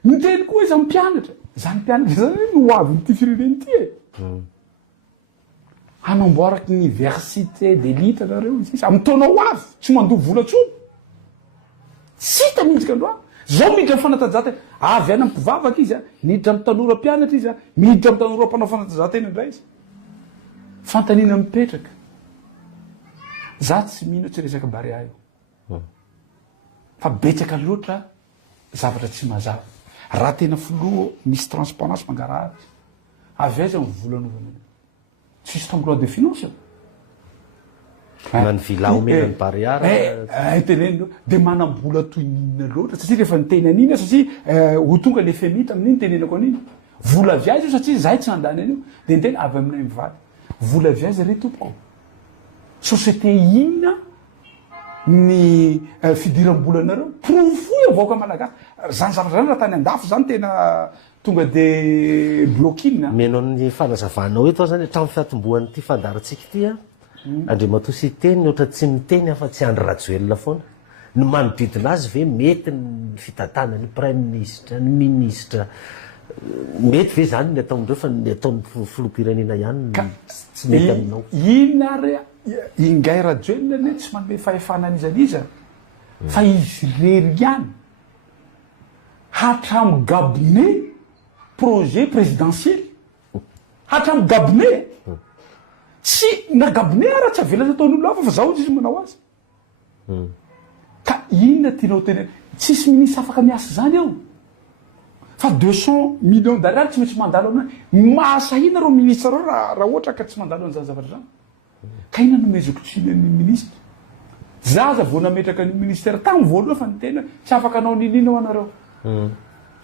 miteny koa izy ampianatra zany mpianatra zany no avy nyty fireneny ty hanamboaraky ny université d'élite nareo izy amy taonao avy tsy mandovo vola-tsony tsy hita mihitsika androany zao miditra amy fanatanjahantena avy any ampivavaka izy miditra amy tanora mpianatra izy miditra amy tanora mpanao fanatanjahantena indray izy fantanina mipetraka za tsy mino tsy resaka barea io fa betsaka loatra zavatra tsy mazava raha tena filoha misy transparence mangarahara avy aiza ny volanovana tsisy tamby loi de finance nany vilao mena ny barea tenenino de manambola toy ninona loatra satria rehefa niteny an'iny satria ho tonga le femita amin'iny tenenako an'iny vola viazy io satria zahay tsy nandany an'io de ntena avy aminay mivady vola viazy ry tompoko société inona ny fidiram-bolanareo profoy avoaka malagasy zany zavatra zany raha tany andafo zany tena tonga de bloquina menao ny fanazavanao eto zany hatramin'ny fiatombohan'ity fandarantsika ity a andriamatoa sy teny ohatra tsy miteny afa tsy andry rajoelona foana ny manodidina azy ve mety ny fitatana ny prime ministre ny ministre mety ve zany ny ataondreo fa ny ataon'ny filoham-pirenena ihany tsy mety aminao inona ary ingay rajoelona le tsy manome fahefanan'izaniza fa izy rery ihany hatramy gabinet projet présidentiel hatramy gabinet tsy na gabinet ara tsy avela ataon'olo hafa fa zaho izy manao azy ka inona tianao tena tsisy ministre afaka miasa zany ao fa 200 millions d'ariary tsy maintsy mandalo amina masahina reo ministre reo raha ohatra ka tsy mandalo an'izany zavatra zany ka ina nomezoko tsinan'ny ministre zaza vao nametraka ny ministère tamy voaloha fa ny tena tsy afaka anao ninina ao anareo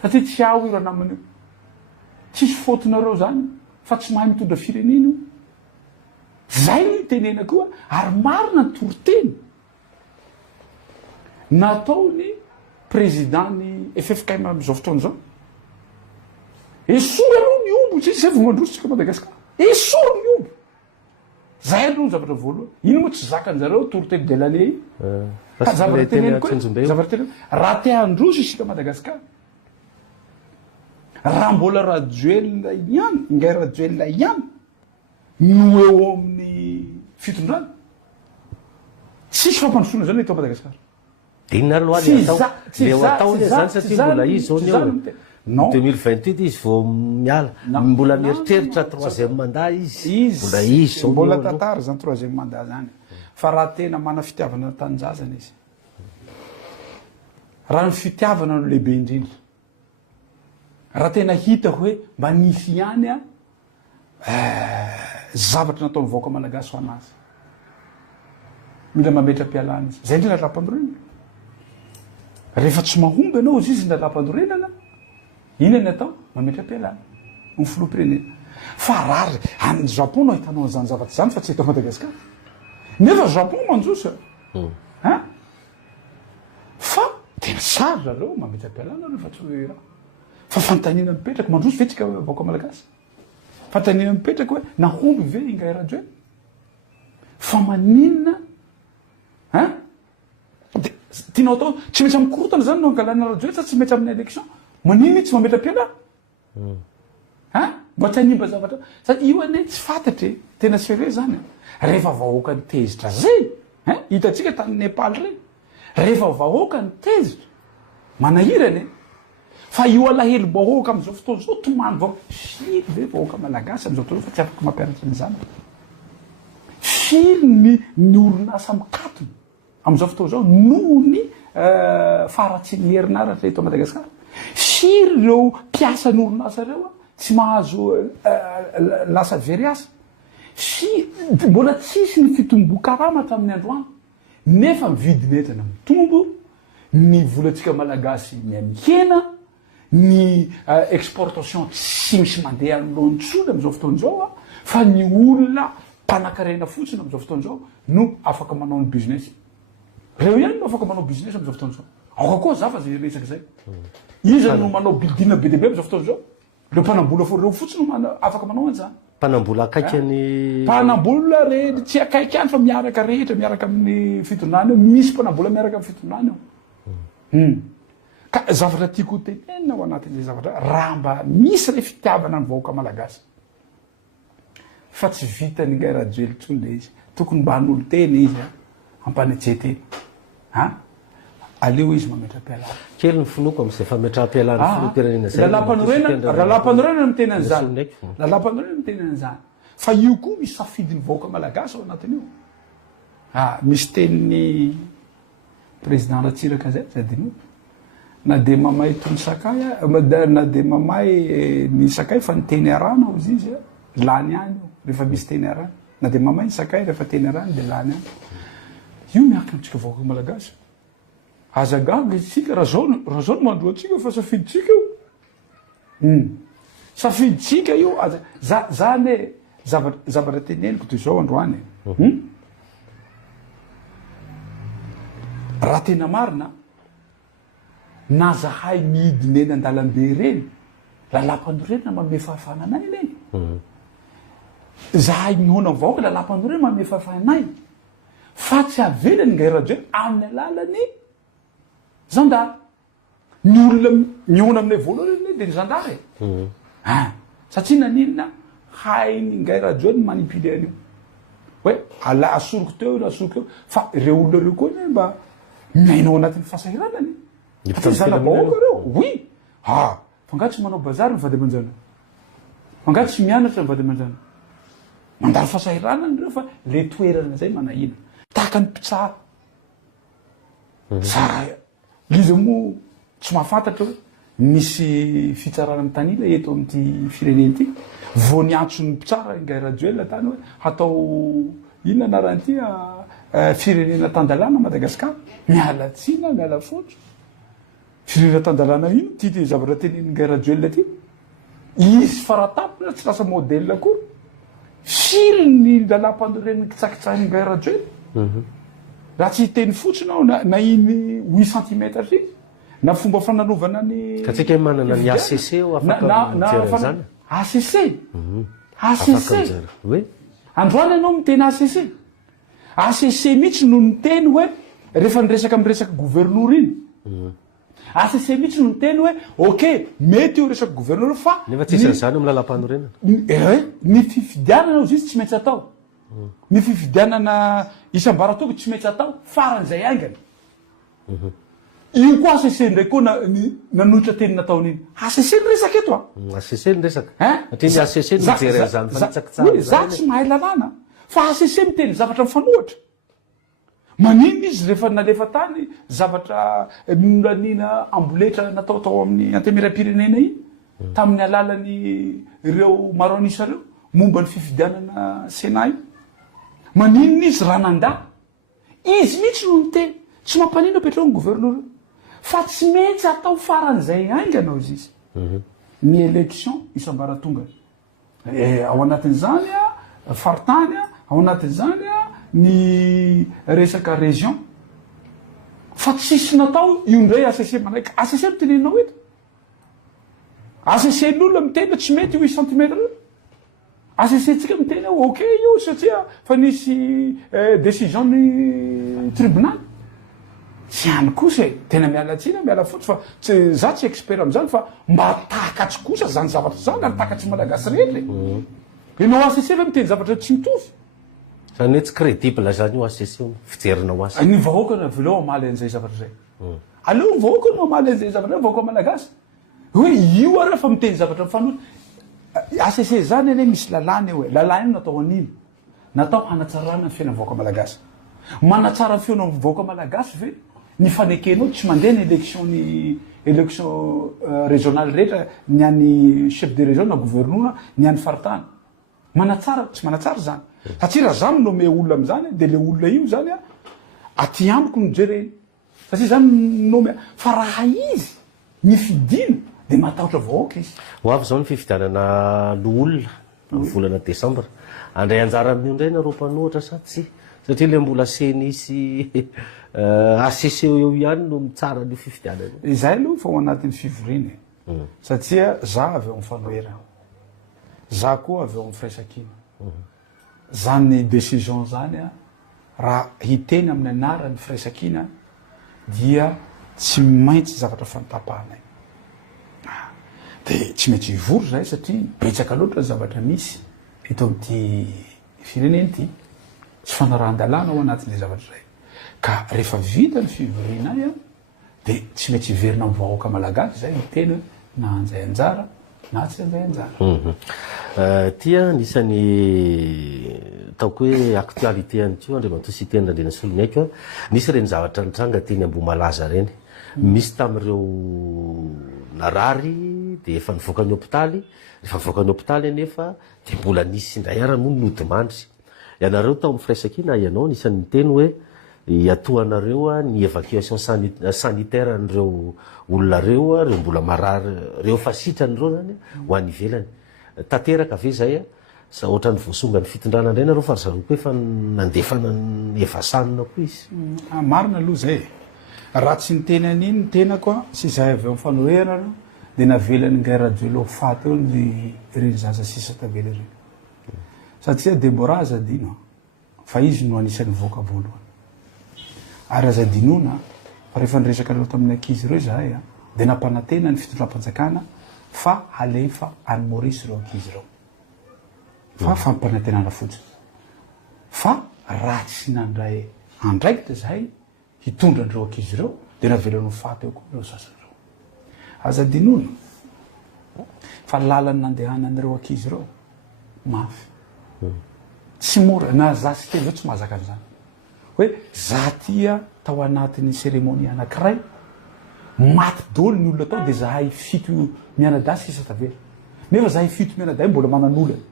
satria tsy ao io raha namana io tsisy fotinareo zany fa tsy mahay mitondra firenena io zay no tenena koa ary marina ny toroteny nataony président ny FFKM am'izao fotoana zao esory aloha ny ombo tsisy zay vo mandrosotsika Madagasikara esory ny ombo zay aloha ny zavatra voaloha ino moa tsy zakan'zareo toroteny de l'année ka zavatra teneny koa zavatra teneny raha te handroso isika Madagasikara raha mbola rajoelona ihany ingay rajoelona ihany no eo amin'ny fitondrana tsisy fampandrosoana zany eto Madagasikara inona aloha le atao le zany satria mbola izy zao ny eo non 2028 izy vao miala mbola mieritreritra troisième mandat izy mbola izy zao mbola tantara zany troisième mandat zany fa raha tena mana fitiavana tanjazana izy raha ny fitiavana no lehibe indrindra raha tena hita hoe mba nisy ihany a zavatra nataony vahoaka malagasy ho anazy mila mametra-pialana izy zay ndrindra lalam-pandorenana rehefa tsy mahomby ianao izy izy lalam-pandorenana ina ny atao mametra-pialana ny filoham-pirenena fa rary any Japon no ahitanao an'izany zavatra zany fa tsy eto Madagasikara nefa Japon manjosa fa tena sarra reo mametra-pialana rehefa tsy hoe raha fa fantanina mipetraka mandroso ve tsika vahoaka malagasy fantanina mipetraka hoe nahomby ve ingay rajoe fa maninona de tianao atao tsy maintsy amikorotana zany no angalana rajoe fa tsy maintsy amin'ny élection maniny tsy mametra-pialana mba tsy hanimba zavatra sady io ane tsy fantatry tena sérieux zany rehefa vahoaka ny tezitra zay hitatsika tany Nepal reny rehefa vahoaka ny tezitra manahirany fa io alahelo bahoaka am'izao fotoana zao tomany vao firy ve vahoaka malagasy am'izao fotoana fa tsy afaka mampianatra an'izany firy ny orinasa mikatony am'izao fotoana zao noho ny faratsy ny herinaratra eto Madagasikara firy reo mpiasa ny orinasa reo tsy mahazo lasa very asa mbola tsisy ny fitombo-karama tamin'ny androany nefa mividinetana mitombo ny volantsika malagasy miamikena ny exportation tsy misy mandeha loantsony am'izao fotoana zao fa ny olona mpanakarena fotsiny am'izao fotoana zao no afaka manao ny business reo ihany no afaka manao business am'izao fotoana zao aoka koa zafa zay resaky zay izy no manao bildina be deabe am'izao fotoana zao reo mpanambola fo reo fotsiny no afaka manao an'izany mpanambola akaiky ny mpanambola re tsy akaiky any fa miaraka rehetra miaraka amin'ny fitondrana eo misy mpanambola miaraka amin'ny fitondrana eo ka zavatra tiako tenenina ao anatin'izay zavatra raha mba misy re fitiavana ny vahoaka malagasy fa tsy vitany ingay rajoely tsony le izy tokony mba hanolo teny izy ampanetseteny aleo izy mametra-pialana kely ny finoko am'izay fametra-pialana filoham-pirenena zay lalalam-panorenana miteny an'izany lalalam-panorenana miteny an'izany fa io koa misy safidiny vahoaka malagasy ao anatin'io misy tenin'ny président Ratsiraka zay zadino na de mamay tony sakay na de mamay ny sakay fa ny teny arana izy izy lany any rehefa misy teny arana na de mamay ny sakay rehefa teny arana de lany any io miakina antsika vahoaka malagasy azagaga isika raha zao no mandroatsika fa safiditsika io safiditsika io zany zavatra teneniko toy zao androany raha tena marina na zahay midineny andalambe reny lalampanorenina manome fahafananay nay zahay mihona vaoaka lalampanorenina manome fahafananay fa tsy avelany ngay radio amin'ny alalany zandary ny olona mihona aminay voalohany de ny zandary satria naninona hainy ngay radio ny manipile an'io hoe ala asoroko teo na asoroko eo fa reo olona reo koa mba miainao anatin'ny fahasahiranany zanabaoaka reo oui fangatsy manao bazary ny vady aman-jana fangatsy mianatra ny vady aman-jana mandalo fahasahiranany reo fa le toerana zay manahina tahaka ny mpitsara sa liza moa tsy mahafantatra hoe misy fitsarana amin'ny tanila eto amin'ity fireneny ity vo ny antsony mpitsara ngay rajoel tany hoe hatao inona anaran'ity firenena tandalana Madagasikara miala tsina miala fotsy firenena tandalana ino ty zavatra teneny ngay rajoel ty izy faratapina tsy lasa modèle akory firy ny lalam-pandoreny kitsakitsahiny ngay rajoel raha tsy teny fotsinao na iny 8 cm izy na fomba fananovana ny katsika manana ny ACC afaka ACC ACC oui androany ianao miteny ACC ACC mihitsy no niteny hoe rehefa niresaka miresaka gouverneur iny ACC mihitsy no niteny hoe ok mety io resaka gouverneur fa nefa tsisy an'izany amin'ny lalam-panorenana ny fifidianana izy tsy maintsy atao ny fifidianana isam-baratoko tsy maintsy atao faran'izay aingana io koa ACC ndraiky koa nanohitra teny nataon'iny ACC ny resaka eto ACC ny resaka satria ny ACC ny mijery an'izany fanitsakitsahana za tsy mahay lalàna fa ACC miteny zavatra mifanohatra manino izy rehefa nalefa tany zavatra nanina amboletra natao tao amin'ny antemera-pirenena iny tamin'ny alalany ireo maro anisa reo momba ny fifidianana Sénat io manino izy raha nanda izy mihitsy no miteny tsy mampanino petrao ny gouverneur fa tsy maintsy atao faran'izay ainganao izy ny élection isam-baratonga ao anatin'izany faritany ao anatin'izany ny resaka région fa tsisy natao io ndray ACC manaiky ACC mitenenao eto ACC n'olona miteny tsy mety 8 cm ACC tsika miteny ok io satria fa nisy décision ny tribunal tsy any kosa tena mialatsina miala fotsy fa za tsy expert am'izany fa mba takatsy kosa zany zavatra zany ary takatsy malagasy rehetra ianao ACC fa miteny zavatra tsy mitovy zany hoe tsy crédible zany io ACC fijerinao azy ny vahoaka veleo amaly an'izay zavatra zay aleo ny vahoaka no amaly an'izay zavatra vahoaka malagasy hoe io ary fa miteny zavatra mifanohitra ACC zany ane misy lalàna hoe lalàna io natao an'ino natao hanatsarana ny fiainan'ny vahoaka malagasy manatsara ny fiainan'ny vahoaka malagasy ve ny fanekenao tsy mandeha ny élection régionale rehetra ny an'ny chef de région na gouverneur ny an'ny faritany manatsara tsy manatsara zany satria raha zany nome olona am'izany de le olona io zany aty amiko no jereny satria zany nome fa raha izy ny fidina de matahotra vahoaka izy ho avy zao ny fifidianana loolona volana décembre andray anjara amin'io ndray nareo mpanohatra sa tsy satria le mbola senisy ACC eo ihany no mitsara ny fifidianana izay aloha fa ao anatin'ny fivoriny satria za avy eo amin'ny fanoherana za koa avy eo amin'ny firaisan-kina zany décision zany raha hiteny amin'ny anarany firaisan-kina dia tsy maintsy zavatra fantapahanay de tsy maintsy hivory zay satria betsaka loatra zavatra misy eto amin'ity fireneny ity tsy fanarahan-dalàna ao anatin'le zavatra zay ka rehefa vita ny fivorinay de tsy maintsy hiverina amin'ny vahoaka malagasy zay miteny hoe na anjay anjara na tsy anjay anjara tia nisany taoko hoe actualité anytio andriamanto sy teny randrena solonyaiko nisy reny zavatra nitranga teny Ambomalaza reny misy tamin'ireo narary de efa nivoaka ny hôpitaly rehefa nivoaka ny hôpitaly anefa de mbola nisy indray ara no nodimandry ianareo tao amin'ny firaisan-kina ianao nisany miteny hoe iatoanareo ny évacuation sanitaire n'ireo olona reo reo mbola marary reo fasitran'ireo zany ho any ivelany tanteraka ve zay sa ohatra ny voasonga ny fitondrana indray nareo fa ry zareo koa efa nandefana ny evasanina koa izy marina aloha zay raha tsy nitenany iny ny tenako a sy zahay avy amin'ny fanorenana dia navelany ngay rajoelo faty eo ny reny zaza sisa tavela reny satria Deborah Zadino fa izy no anisan'ny voaka voalohany ary azadinona fa rehefa niresaka loha tamin'ny ankizy ireo zahay a dia nampanantena ny fitondram-panjakana fa alefa any Maurice ireo ankizy ireo fa fampanantenana fotsiny fa raha tsy nandray andraikitra zahay hitondra an'ireo ankizy ireo dia navelan'ny faty eo koa ireo sasan'ireo azadinona fa lalany nandehanan'ireo ankizy ireo mafy tsy mora na za sy kely zao tsy mahazaka an'izany hoe za tia tao anatin'ny sérémonie anankiray maty dolo ny olona tao dia zahay fito mianadasy isa tavela nefa zahay fito mianaday mbola manan'olana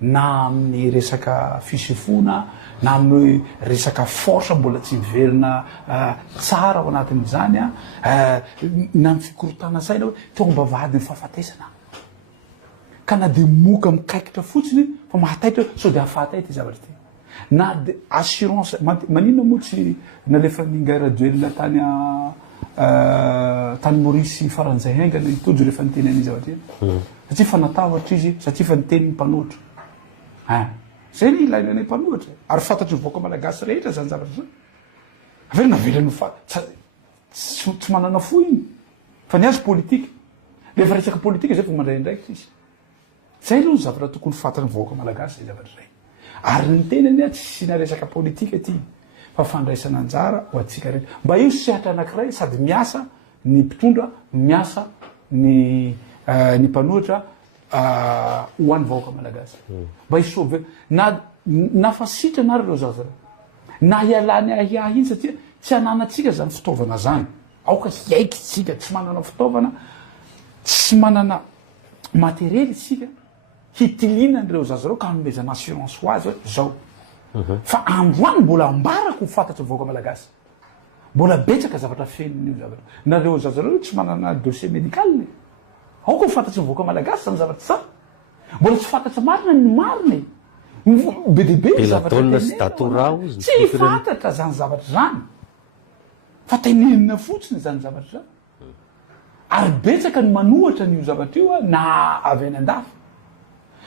na amin'ny resaka fisofona na amin'ny resaka force mbola tsy miverina tsara ao anatin'izany a na amin'ny fikorotana saina hoe tonga mba vadiny fahafatesana ka na dia moka mikaikitra fotsiny fa mahataitra sao dia hafahatay ty zavatra ty na de assurance maninona moa tsy nalefa ningay rajoelona tany tany Maurice faran'izay haingana itojo rehefa niteny an'izy zavatra iny satria fa natahatra izy satria fa niteny ny mpanoatra zay ny ilaina ny mpanoatra ary fantatry ny voaka malagasy rehetra zany zavatra zany avela navelany tsy manana fo iny fa ny azy politika rehefa resaka politika zay fa mandray indraikitra izy zay aloha ny zavatra tokony fantatry ny voaka malagasy zay zavatra zay ary ny tenany a tsy sina resaka politika ty fa fandraisana anjara ho atsika rehetra mba io sehatra anankiray sady miasa ny mpitondra miasa ny mpanoatra ho an'ny vahoaka malagasy mba isove na fasitra ary reo zaza na hialany ahiahy iny satria tsy hananatsika zany fitaovana zany aoka hiaiky tsika tsy manana fitaovana tsy manana materiely isika hitiliana n'ireo zaza reo ka hanomezana assurance ho azy hoe zao fa androany mbola ambarako fantatry voaka malagasy mbola betsaka zavatra fenon'io zavatra nareo zaza reo tsy manana dossier médical aoka fantatry voaka malagasy zany zavatra tsara mbola tsy fantatry marina ny mariny be deaibe zavatra sy datora tsy fantatra zany zavatra zany fa tenenina fotsiny zany zavatra zany ary betsaka ny manohatra n'io zavatra io a na avy any an-dafa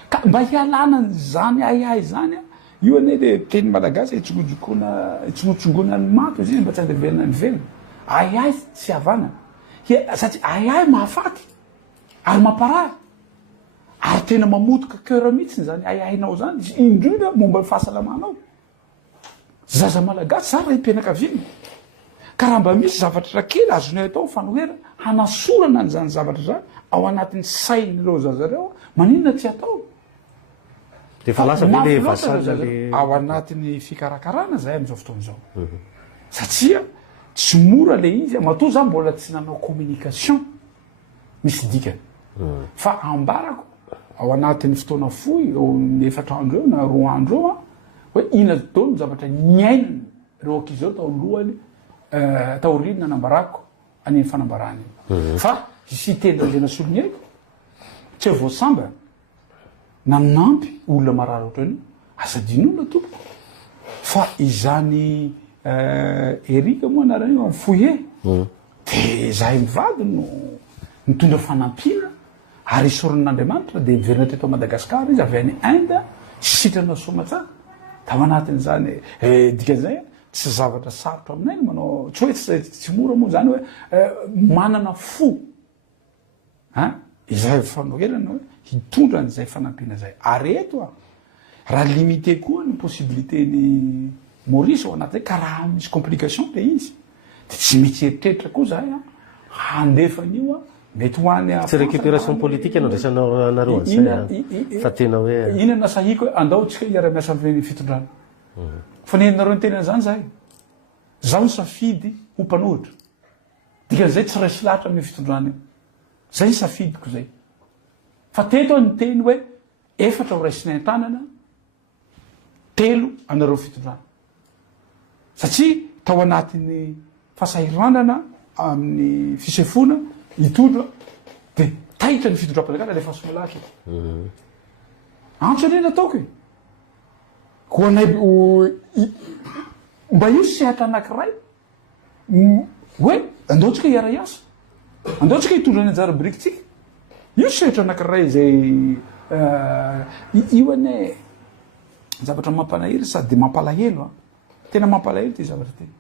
ka mba hialana zany ahiahy zany a io ane dia teny malagasy itsongotsongona ny mato izy izy mba tsy andevelana ny velona ahiahy tsy havana satria ahiahy mahafaty ary mamparary ary tena mamotoka cœur mihitsiny zany ahiahinao zany indrindra momba ny fahasalamanao zaza malagasy zany raha himpianakaviana ka raha mba misy zavatra kely azonay atao fanohera hanasorana n'izany zavatra zany ao anatin'ny sain'ireo zazareo maninona tsy atao ao anatin'ny fikarakarana zay am'izao fotoan'izao satria tsy mora le izy matoa zany mbola tsy nanao communication misy dikany fa ambarako ao anatin'ny fotoana foy eo ny efatra andro eo na roa andro eo a hoe ina dao ny zavatra nyainana reo ankizy eo tao lohany taoriny nanambarako any fanambarany fa sy tendra zay nasolognyaiko tsy voasamba nanampy olona marary ohatrany azadinona tompoko fa izany erika moa anarany io am'foye dia zahay mivady no mitondra fanampiana ary isoron'Andriamanitra dia miverina teto Madagasikara izy avy any Inde sitrana somatsara da manatin'izany dikan'izay tsy zavatra sarotra aminay manao tsy hoe tsy mora moa zany hoe manana fo izay fanoherana hoe hitondra n'izay fanampiana zay ary eto a raha limité koa ny possibilité ny Maurice ao anaty zay ka raha misy complication le izy dia tsy mitsy eritreritra koa zahay a handefan'io a mety ho any tsy récupération politique anao nareo an'izay fa tena hoe ina nasahiko hoe andao tsika iara-miasa amin'ny fitondrana fa nenareo ny tena zany zahay zaho ny safidy ho mpanohitra dikan'izay tsy raisy lahatra amin'ny fitondrana io zay ny safidiko zay fa teto ny teny hoe efatra ho raisiny an-tanana telo anareo fitondrana satria tao anatin'ny fahasahiranana amin'ny fisefona hitondra de taitra ny fitondram-panjakana lefa somalaky antso reny ataoko e ko anay mba io sehatra anankiray hoe andaotsika hiara iasa andaotsika hitondra ny anjara birikytsika io sehatra anankiray zay io ane zavatra mampanahiry sady mampalahelo tena mampalahelo ty zavatra tena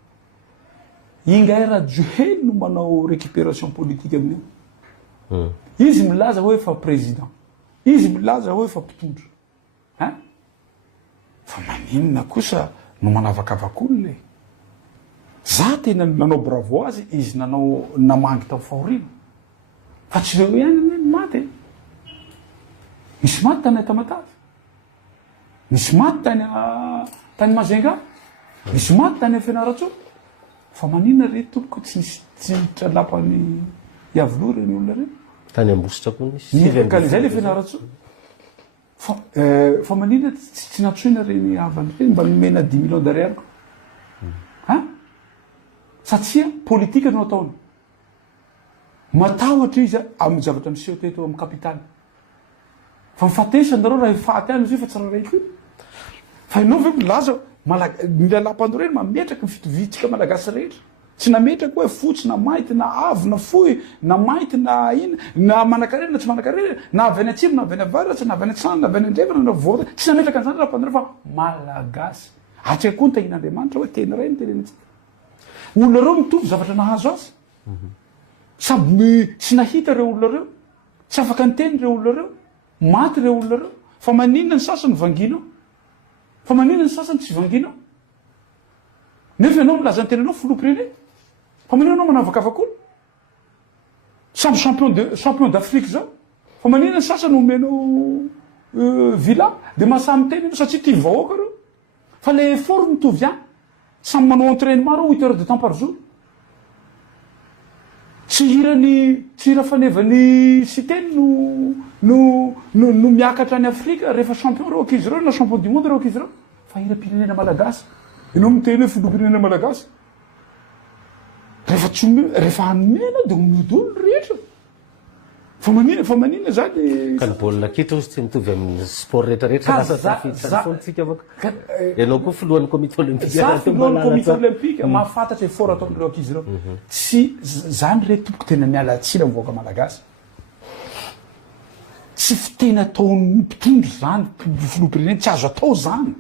ingay rajohely no manao récupération politique amin'io izy milaza hoe fa président izy milaza hoe fa mpitondra fa maninona kosa no manavakavak'olona e za tena nanao bravo azy izy nanao namangy tao fahorina fa tsy reo ihany maty misy maty tany Tamatavy misy maty tany Mazenga misy maty tany Fianaratsoa fa maninona re tompoko tsy tralapany iavolo reny olona reny tany Ambositra koa zay le Fianaratsoa fa maninona tsy natsoina reny avany reny mba nomena 10 millions d'ariary satria politika no ataony matahotra izy amin'ny zavatra miseho teto amin'ny kapitaly fa mifatesany reo raha faty any izy fa tsy raha raiky fa ianao ve milaza milalam-pando reny mametraky ny fitovitsika malagasy rehetra tsy nametraky hoe fotsy na mainty na avo na fohy na mainty na ina na manakarena na tsy manakarena na avy any atsimo na avy any avaratsy na avy any atsana na avy any andrevana na voa tsy nametraky an'izany lalam-pando reny fa malagasy atsika koa ny tahin'Andriamanitra hoe teny ray ny tenenatsika olona reo mitovy zavatra nahazo azy samy tsy nahita reo olona reo tsy afaka nyteny reo olona reo maty reo olona reo fa maninona ny sasany vanginao fa maninona ny sasany tsy vanginao nefa ianao milaza ny tenanao filompireny fa maninona anao manavakavak'olo samy champion d'Afrique zao fa maninona ny sasany omenao villa de mahasamy teny ianao satria tia vahoaka reo fa le effort mitovy ihany samy manao entraînement reo 8 heures de temps par jour tsy hira fanevany sy teny no miakatra any Afrika rehefa champion reo akizy reo na champion du monde reo akizy reo fa hira-pirenena malagasy ianao miteny hoe filoham-pirenena malagasy rehefa hanomena de miodolo rehetra fa maninona zany ka ny baolina kitra ozy tsy mitovy amin'ny sport rehetrarehetra lasatsika avaka ianao koa filohan'ny comité olympique za filohan'ny comité olympique mahafantatra effort ataon'ireo akizy reo tsy zany re tompoko tena miala tsina mivoaka malagasy tsy fitena ataon'ny mpitondro zany filoham-pirenena tsy azo atao zany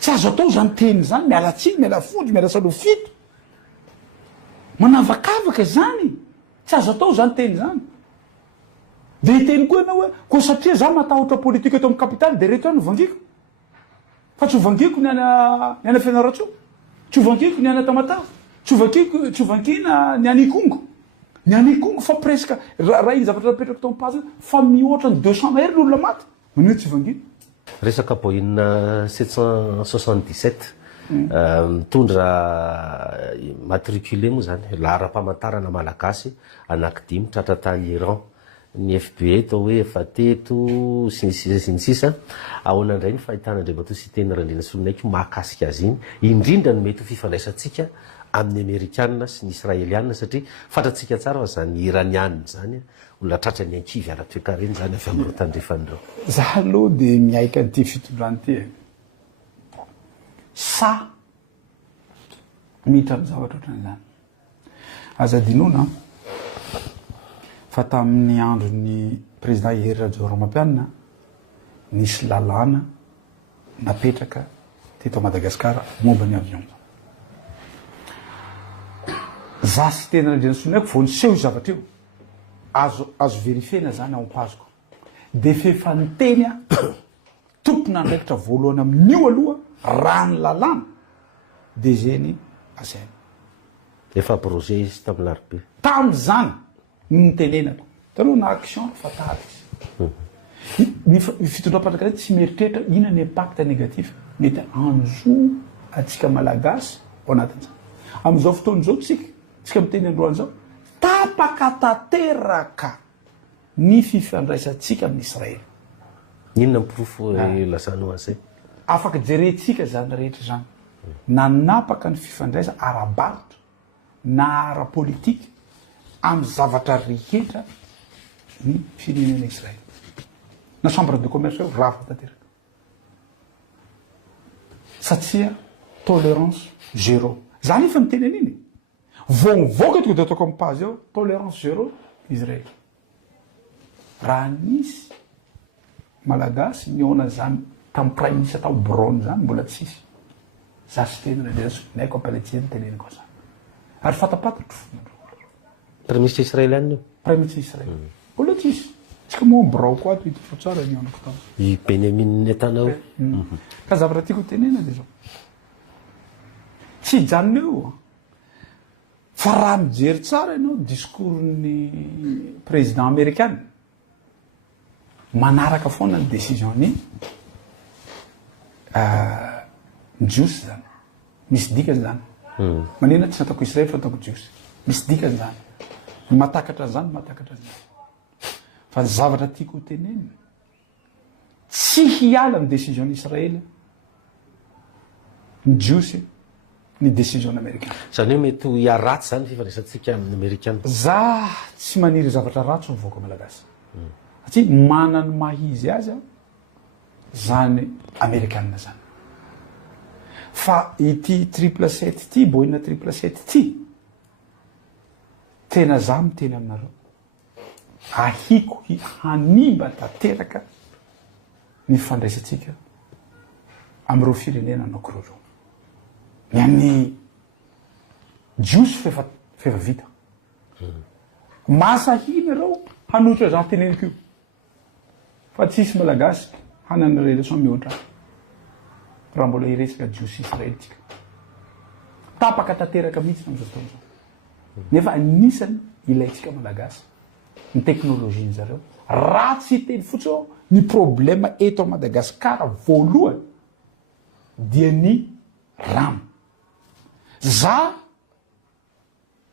tsy azo atao zany teny zany miala tsiny miala fondro miala salofito manavakavaka zany tsy azo atao zany teny zany de hiteny koa ianao hoe ko satria za matahotra politika eto amin'ny kapitaly de reto ihany no vangiko fa tsy vangiko ny ana Fianaratsoa tsy vangiko ny ana Tamatavy tsy vangina ny any Ikongo fa presque raha iny zavatra napetraka tao ampazy fa mihoatra ny 200 mahery ny olona maty manio tsy vangina resaka boina 777 mitondra matriculé moa zany lahara-pamantarana malagasy anankidimy tratra tany Iran ny FBE tao hoe efa teto sy ny sisa ahoana indray ny fahitana andriamatoa sy teny Randrina Solonaiky mahakasika azy iny indrindra ny mety ho fifandraisantsika amin'ny Amerikanina sy ny Israelianina satria fantatsika tsara fa zany Iranianina zany olona tratra ny ankivy ara-toekareny zany avy amin'ny tandrefan'ireo za aloha de miaika an'ity fitondrany ty sa mitra ny zavatra ohatran'izany azadinona fa tamin'ny andron'ny président Ihery Rajaoramampianina nisy lalàna napetraka teto Madagasikara momba ny avion za sy teny Randrina Solonaiky vao niseho zavatra io azo verifiena zany ao ampazoko de fefa niteny tompona andraikitra voalohany amin'io aloha raha ny lalàna de zeny asainy efa projet izy tamin'ny larbe tam'zany nitenenako taloha na action fatale ny fitondram-panjakana tsy mieritreritra ina ny impact négatif mety anjo atsika malagasy ao anatin'izany amin'izao fotoan'izao tsika miteny androan'izao tapaka tanteraka ny fifandraisantsika amin'ny Israely inona ny profo lasano ase afaka jerentsika zany rehetra zany nanapaka ny fifandraisa ara-barotra na ara-politika amin'ny zavatra rehetra ny firenena Israely. Na chambre de commerce eo rava tanteraka. Satria tolérance zéro. Zany efa miteny an'iny. Vovoaka tonga de ataoko amin'ny page eo tolérance zéro Israely. Raha nisy malagasy niona zany tamin'ny prime ministre tao Brown zany mbola tsisy. Za sy teny naiko ampalatsiany teneniko zany. Ary fatapatatro prime ministre israélienne prime ministre Israely. Mbola tsisy. Tsika moa Brown koa to hitako tsara ny onako tao. i Benjamin Netanyahu. Ka zavatra tiako tenena dia zao. Tsy janona eo. Fa raha mijery tsara ianao discours-ny président américain manaraka foana ny décision-ny jiosy zany. Misy dikany zany. Manina tsy nataoko Israely fa nataoko jiosy. Misy dikany zany. Matakatra zany, matakatra zany. Fa zavatra tiako tenena. Tsy hiala ny décision-ny Israely ny jiosy ny décision américaine. Zany hoe mety ho hiaratsy zany fifandraisantsika amin'ny Amerikana. Za tsy maniry zavatra ratso mivoaka malagasy. Satria manana mahizy azy aho zany Amerikanina zany. Fa ity 777 ty, Boeing 777 ty, tena za miteny aminareo. Ahiko hanimba tanteraka ny fifandraisantsika amin'ireo firenena anankiroa. Ny an'ny jiosy fefa vita. Masahina reo hanotra za teneniko io. Fa tsisy malagasy hanana relation mihoatra. Raha mbola hiresaka jiosy Israely tsika. Tapaka tanteraka mihitsy amin'izao fotoana izao. Nefa anisany ilaitsika malagasy ny teknôlôjia zareo. Raha tsy teny fotsiny ny problème eto Madagasikara voalohany dia ny rano. Za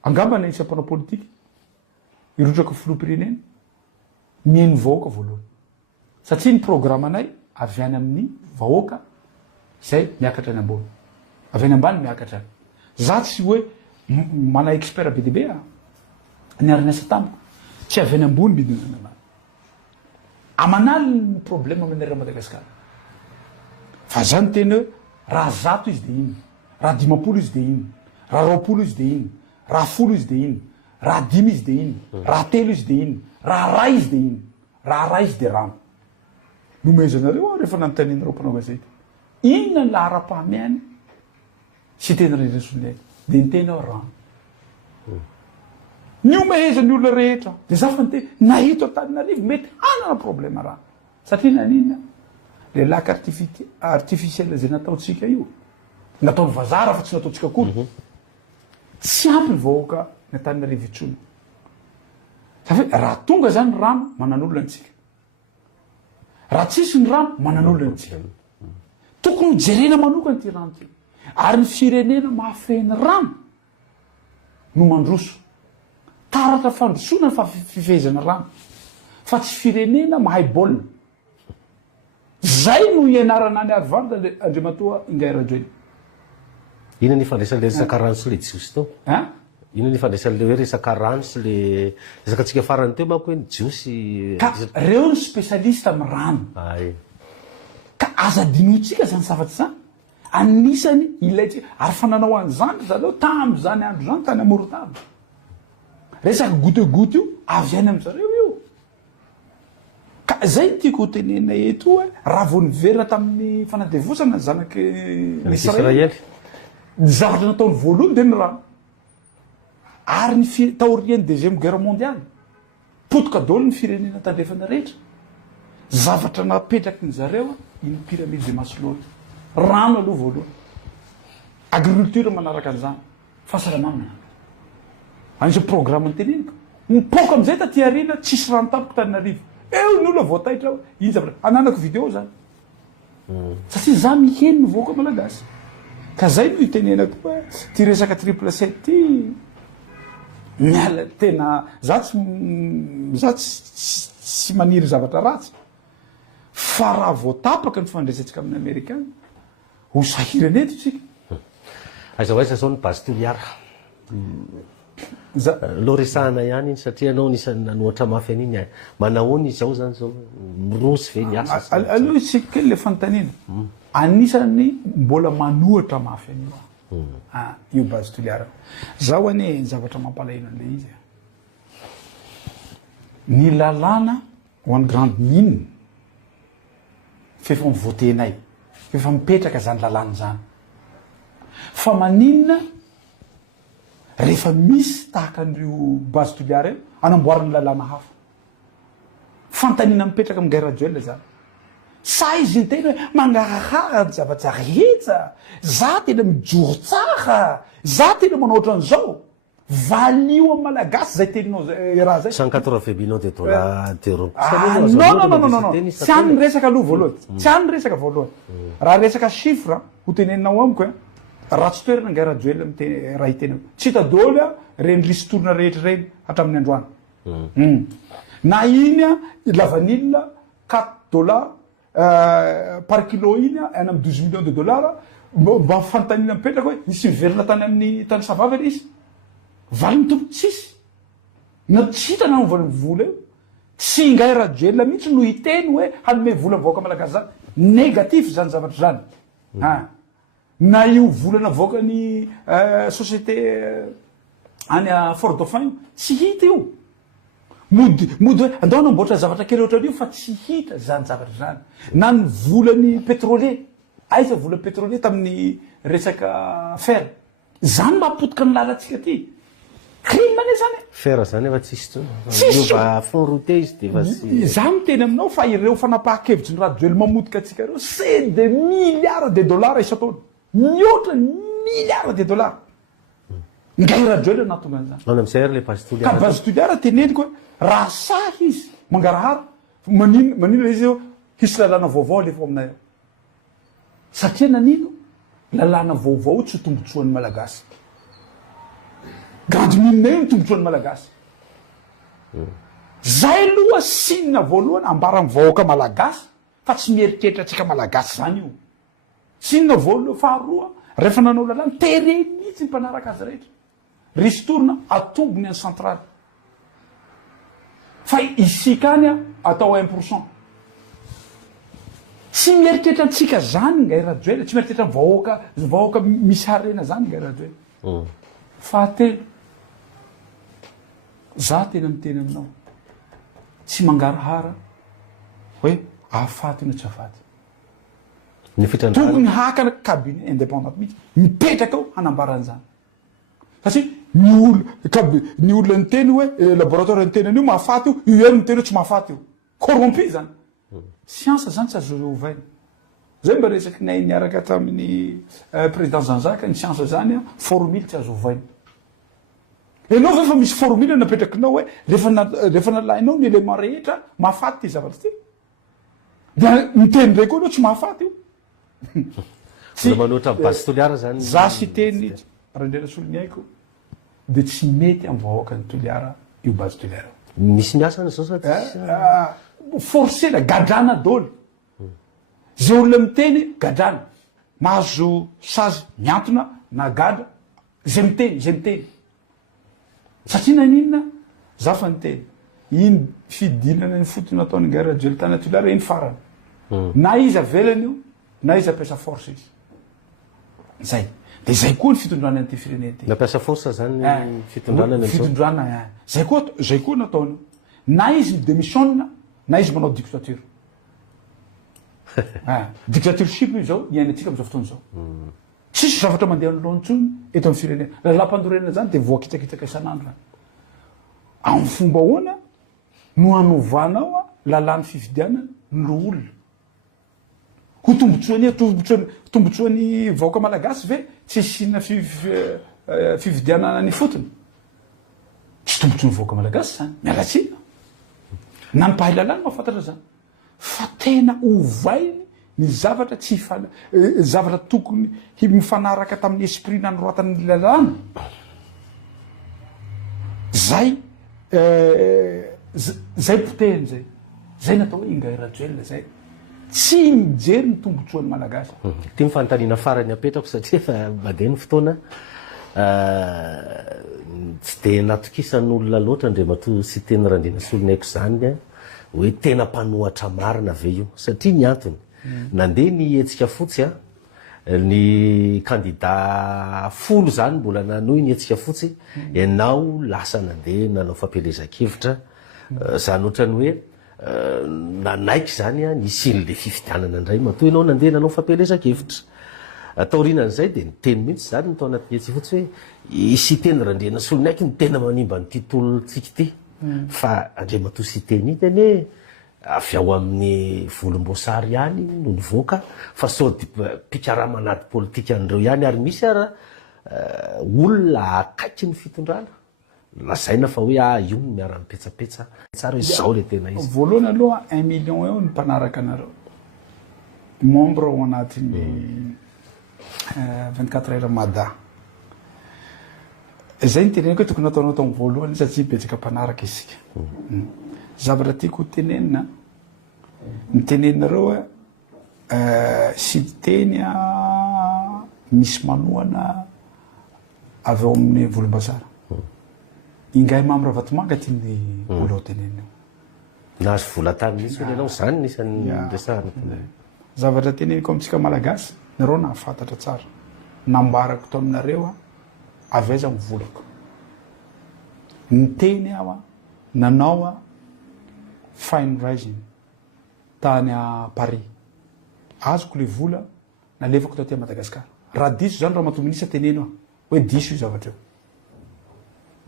angamba na isy mpanao politika irotraka filoham-pirenena mihaino vahoaka voalohany. Satria ny programanay avy any amin'ny vahoaka izay miakatra any ambony. Avy any ambany miakatra any. Za tsy hoe mana expert be dia be ny arinasa tamiko. Tsy avy any ambony midina ambany. Amanaly ny problème amin'ireo Madagasikara. Fa zany teny hoe raha 100 izy dia iny. Raha 50 izy dia iny. Raha 20 izy dia iny. Raha 10 izy dia iny. Raha 10 izy dia iny. Raha 3 izy dia iny. Raha ray izy dia iny. Raha ray izy dia rano. Nomezanareo rehefa nanontanianareo mpanao gazety. Inona ny lahara-pahamehany sy teny rehetrasolay dia ny tena rano. Ny omehezan'ny olona rehetra dia za fa nyteny nahito Antananarivo mety hanana problème rano. Satria nanina le lac artificiel zay nataontsika io. Nataony vazara fa tsy nataontsika akory. Tsy ampy ny vahoaka ny Antananarivo intsony. Raha tonga zany rano manan'olona antsika. Raha tsisy ny rano manan'olona antsika. Tokony jerena manokana ty rano ty. Ary ny firenena mahafehiny rano no mandroso. Taratra fandrosona fa fifehezana rano. Fa tsy firenena mahay baolina. Zay no ianarana ny Harvard Andriamatoa Ingahy Rajoelina. Ina ny fandraisan'le resaka rano sy le jiosy tao? Ina ny fandraisan'le hoe resaka rano sy le resaka antsika farany teo manko hoe ny jiosy. Ka reo ny spécialiste amin'ny rano. Ay. Ka aza dinotsika zany savatsy zany. Anisany ilaitsika. Ary fa nanao an'izany zareo tamin'izany andro zany tany Morontaniny. Resaka goûte-goutte io avy any amin'zareo io. Ka zay tiako tenena eto hoe raha vao niverina tamin'ny fanadevosana zanaky Israely. Ny zavatra nataony voalohany dia ny rano. Ary ny taorian'ny deuxième guerre mondiale. Potoka daholo ny firenena tandrefana rehetra. Zavatra napetraky ny zareo iny pyramide de Maslow. Rano aloha voalohany. Agriculture manaraka an'izany. Fahasalamana. Anisy programme teneniko. Mipoka amin'izay taty aoriana tsisy rano tampoka Antananarivo. Eo ny olona voataitra iny zavatra. Ananako video zany. Satria za miheno mivoaka malagasy. Ka zay no itenenako hoe ty resaka 777 ty miala tena za tsy maniry zavatra ratsy. Fa raha voatapaka ny fandraisantsika amin'ny Amerikana ho sahirana eto isika. aiza ho aiza zao ny base toliara lo resahana ihany iny satria anao nisany nanoatra mafy an'iny manahoany izao zany zao mirosy ve niasa aloha isika kely le fanontaniana anisany mbola manohatra mafy an'io io base toliara zaho ane zavatra mampalahino an'le izy ny lalàna ho an'ny grande mine fefa mivotenay fefa mipetraka zany lalàna zany fa maninona rehefa misy tahaka an'io base toliara io anamboarany lalàna hafa fantanina mipetraka amin'ny gairaduel zany sa izy ny tena hoe mangarahara ny zavatra rehetra za tena mijoro tsara za tena manao ohatran'izao valio amin'ny malagasy zay teninao raha zay 180 millions de dollars d'euros non tsy any resaka aloha voalohany tsy any resaka voalohany raha resaka chiffre ho teneninao amiko raha tsy toerana gairaduel raha hitenao tsy hita daholo reny listourna rehetra reny hatramin'ny androany na iny la vanille 4 dollars par kilo iny any amin'ny 12 millions de dollars mba fantanina mipetraka hoe nisy miverina tany amin'ny tany savavy izy valy mitompo tsisy na tsy hitana ny vola io tsy gairaduel mihitsy no hiteny hoe hanome vola mivoaka malagasy zany négatif zany zavatra zany na io volana voakany société any Fort Dauphin io tsy hita io mody hoe andao namboatra zavatra kely ohatran'io fa tsy hita zany zavatra zany na ny volany pétrolier aiza vola pétrolier tamin'ny resaka fer zany mapotika ny lalantsika ty crime ane zany fer zany efa tsisy fond route izy de efa za miteny aminao fa ireo fanapahan-kevitry ny raduel mamotika atsika reo c'est des milliards de dollars isa-taona mihoatra milliards de dollars gairaduel anatonga an'izany any am'zay ary le base toliara ka base toliara teneniko hoe raha sahy izy mangarahara manino izy eo hisy lalàna vaovao lefa aminay ao satria nanino lalàna vaovao tsy tombotsoan'ny malagasy grande mine io tombotsoan'ny malagasy zay aloha sinina voalohany ambara mivahoaka malagasy fa tsy mieritreritra atsika malagasy zany io sinina voalohany faharoa rehefa nanao lalàna tereny mihitsy ny mpanaraka azy rehetra ristourna atombony any centrale fa isika any atao 1%. Tsy mieritreritra antsika zany gairaduel tsy mieritreritra vahoaka misy harena zany gairaduel fahatelo za tena miteny aminao tsy mangarahara hoe afaty no tsy afaty tokony haka cabinet indépendant mihitsy mipetraka ao hanambaran'izany satria ny olona ny teny hoe laboratoire ny tenan'io mahafaty io io ny teny hoe tsy mahafaty io corrompu zany science zany tsy azo ovaina zay mba resaky nay niaraka tamin'ny président Zanzaka ny science zany formule tsy azo ovaina enao fa efa misy formule napetrakinao hoe rehefa nalainao ny élément rehetra mahafaty ty zavatra ty dia miteny ndray koa anao tsy mahafaty io manoatra base toliara zany za sy teny raha ndrena solony aiko dia tsy mety amin'ny vahoaka ny toliara io base toliara misy miasana zao sa forcé la gadrana daholo zay olona miteny gadrana mahazo sazy miantona na gadra zay miteny satria naninona za fa niteny iny fidinana ny fotony ataony gairaduel tany toliara iny farany na izy avelany io na izy ampiasa force izy zay de zay koa ny fitondrana an'ity firenena ty nampiasa force zany fitondrana zay koa nataony na izy midémissionna na izy manao dictature dictatureship io zao iainy atsika am'izao fotoana zao tsisy zavatra mandeha nolontsony eto amin'ny firenena lalam-pandorena zany de voakitsakitsaka isan'andro amin'ny fomba hoana no hanovanao lalàny fifidiana no olona ho tombotsoany vahoaka malagasy ve tsy sina fifidiana ny fotony tsy tombotsoany vahoaka malagasy zany mialatsina na ny mpahay lalàny mahafantatra zany fa tena ovainy ny zavatra tsy zavatra tokony mifanaraka tamin'ny esprit nanoroatan'ny lalàna zay potehiny zay natao hoe ingairaduel zay tsy mijery ny tombotsoan'ny malagasy. Ty mifanontaniana farany apetrako satria fa mandeha ny fotoana tsy dia natokisan'olona loatra andriamatoa sy teny Randriana Solonaiko zany hoe tena mpanohatra marina ve io satria ny antony nandeha ny hetsika fotsy ny kandida folo zany mbola nanohy ny hetsika fotsy ianao lasa nandeha nanao fampelezan-kevitra zany ohatrany hoe nanaiky zany nisy le fifidianana indray matoa ianao nandeha nanao fampelezan-kevitra taorinan'izay dia niteny mihitsy zany nitao anaty hetsika fotsy hoe isy teny Randriana Solonaiko ny tena manimba ny titolontsika ty fa andriamatoa sy teny teny hoe avy ao amin'ny volomboasary ihany no nivoaka fa sao mpikarama anaty politika an'ireo ihany ary misy olona akaiky ny fitondrana lazaina fa hoe io no miara-mipetsapetsa tsara hoe zao le tena izy. Voalohany aloha 1 million eo ny mpanaraka anareo membre ao anatin'ny 24 heures mada. Izay ny teneniko tokony ataonao tamin'ny voalohany satria betsaka mpanaraka isika. Zavatra tiako tenenina ny tenenareo sy teny misy manohana avy ao amin'ny volombasary. Ingay Mamra Vatomanga tiany olo tenenina. Nahazo volatany mihitsy hoe ianao zany nisan'ny resahana. Zavatra teneniko amintsika malagasy nareo nahafantatra tsara. Nambarako to aminareo avy aiza mivolako. Ny teny aho nanao fundraising tany a Paris. Azoko le vola nalevako taty Madagasikara. Raha diso zany raha matominisa teneno hoe diso io zavatra io.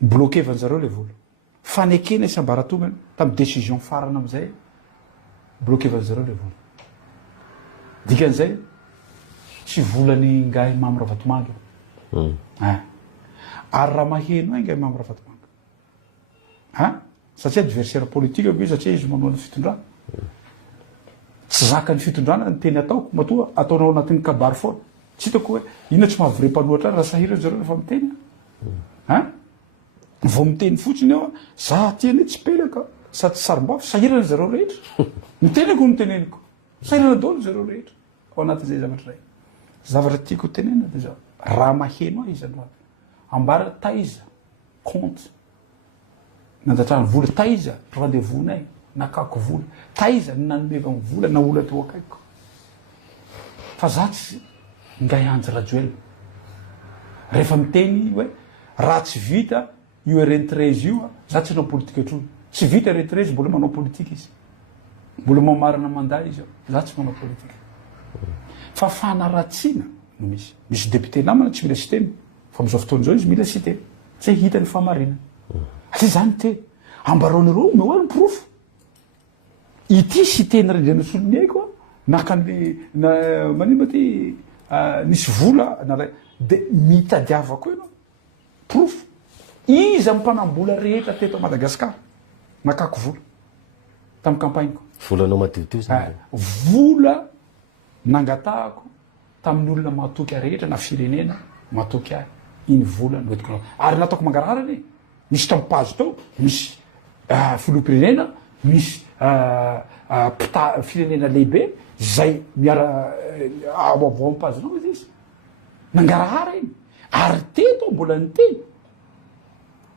Bloqué vanzareo le vola. Fanekena sy ambaratongana tamin'ny décision farana amin'izay bloqué vanzareo le vola. Dikan'izay tsy volany Ngay Mamra Vatomanga. Ary raha maheno Ngay Mamra Vatomanga. Satria adversaire politique io satria izy manohana fitondrana. Tsy zaka ny fitondrana ny teny ataoko matoa ataonao anatin'ny kabary foana. Tsy hitako hoe inona tsy mahavore mpanohatra raha sahira zareo rehefa miteny. Vao miteny fotsiny eo za tiany tsy pelaka sady sarim-bafy sahirana zareo rehetra. Mitenako ny teneniko. Sahirana daholo zareo rehetra. Ao anatin'izay zavatra iray. Zavatra tiako tenena dia zao. Raha maheno izy androany. Ambara taiza compte. Nandatrany vola taiza rendez-vous-nay nakako vola. Taiza nanomeva ny vola na ola teo akaiko. Fa za tsy Ngay Anjy Rajoelina. Rehefa miteny hoe raha tsy vita io rentrez io za tsy nanao politika atrony. Tsy vita rentrez mbola manao politika izy. Mbola mamarina mandat izy za tsy manao politika. Fa fanaratsiana no misy. Misy député namana tsy mila siteny. Fa amin'izao fotoana izao izy mila siteny. Tsy hita ny famarinana. Ate zany teny. Ambaraonareo mehoany profo. Ity siteny Randriana Solonaiko nakany manimba ty nisy vola dia mitadiavako ianao. Profo. Iza mpanambola rehetra teto Madagasikara nakako vola tamin'ny kampagniko. Volanao matioto zany. Vola nangatahako tamin'ny olona matoky rehetra na firenena matoky ahy. Iny vola noetiko nao. Ary nataoko mangararany misy tampazo tao, misy filoham-pirenena, misy firenena lehibe zay miara avoavo ampazonao izy izy. Nangarahara iny. Ary teto mbola niteny.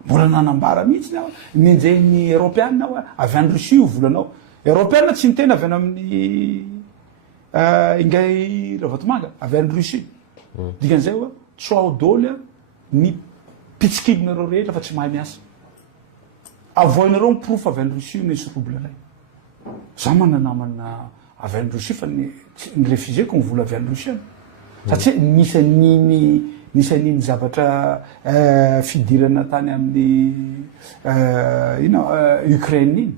Mbola nanambara mihitsy aho nenjeny Européenne aho avy any Russie io volanao. Européenne tsy niteny avy any amin'ny Ngay Vatomanga avy any Russie. Dikan'izay hoe tsy ao dôly ny pitsikilonareo rehetra fa tsy mahay miasa. Avoinareo miprofo avy any Russie io nisy roublanay. Za mananamana avy any Russie fa ny refuseko ny vola avy any Russie. Satria nisan'iny zavatra fidirana tany amin'ny Ukraine iny.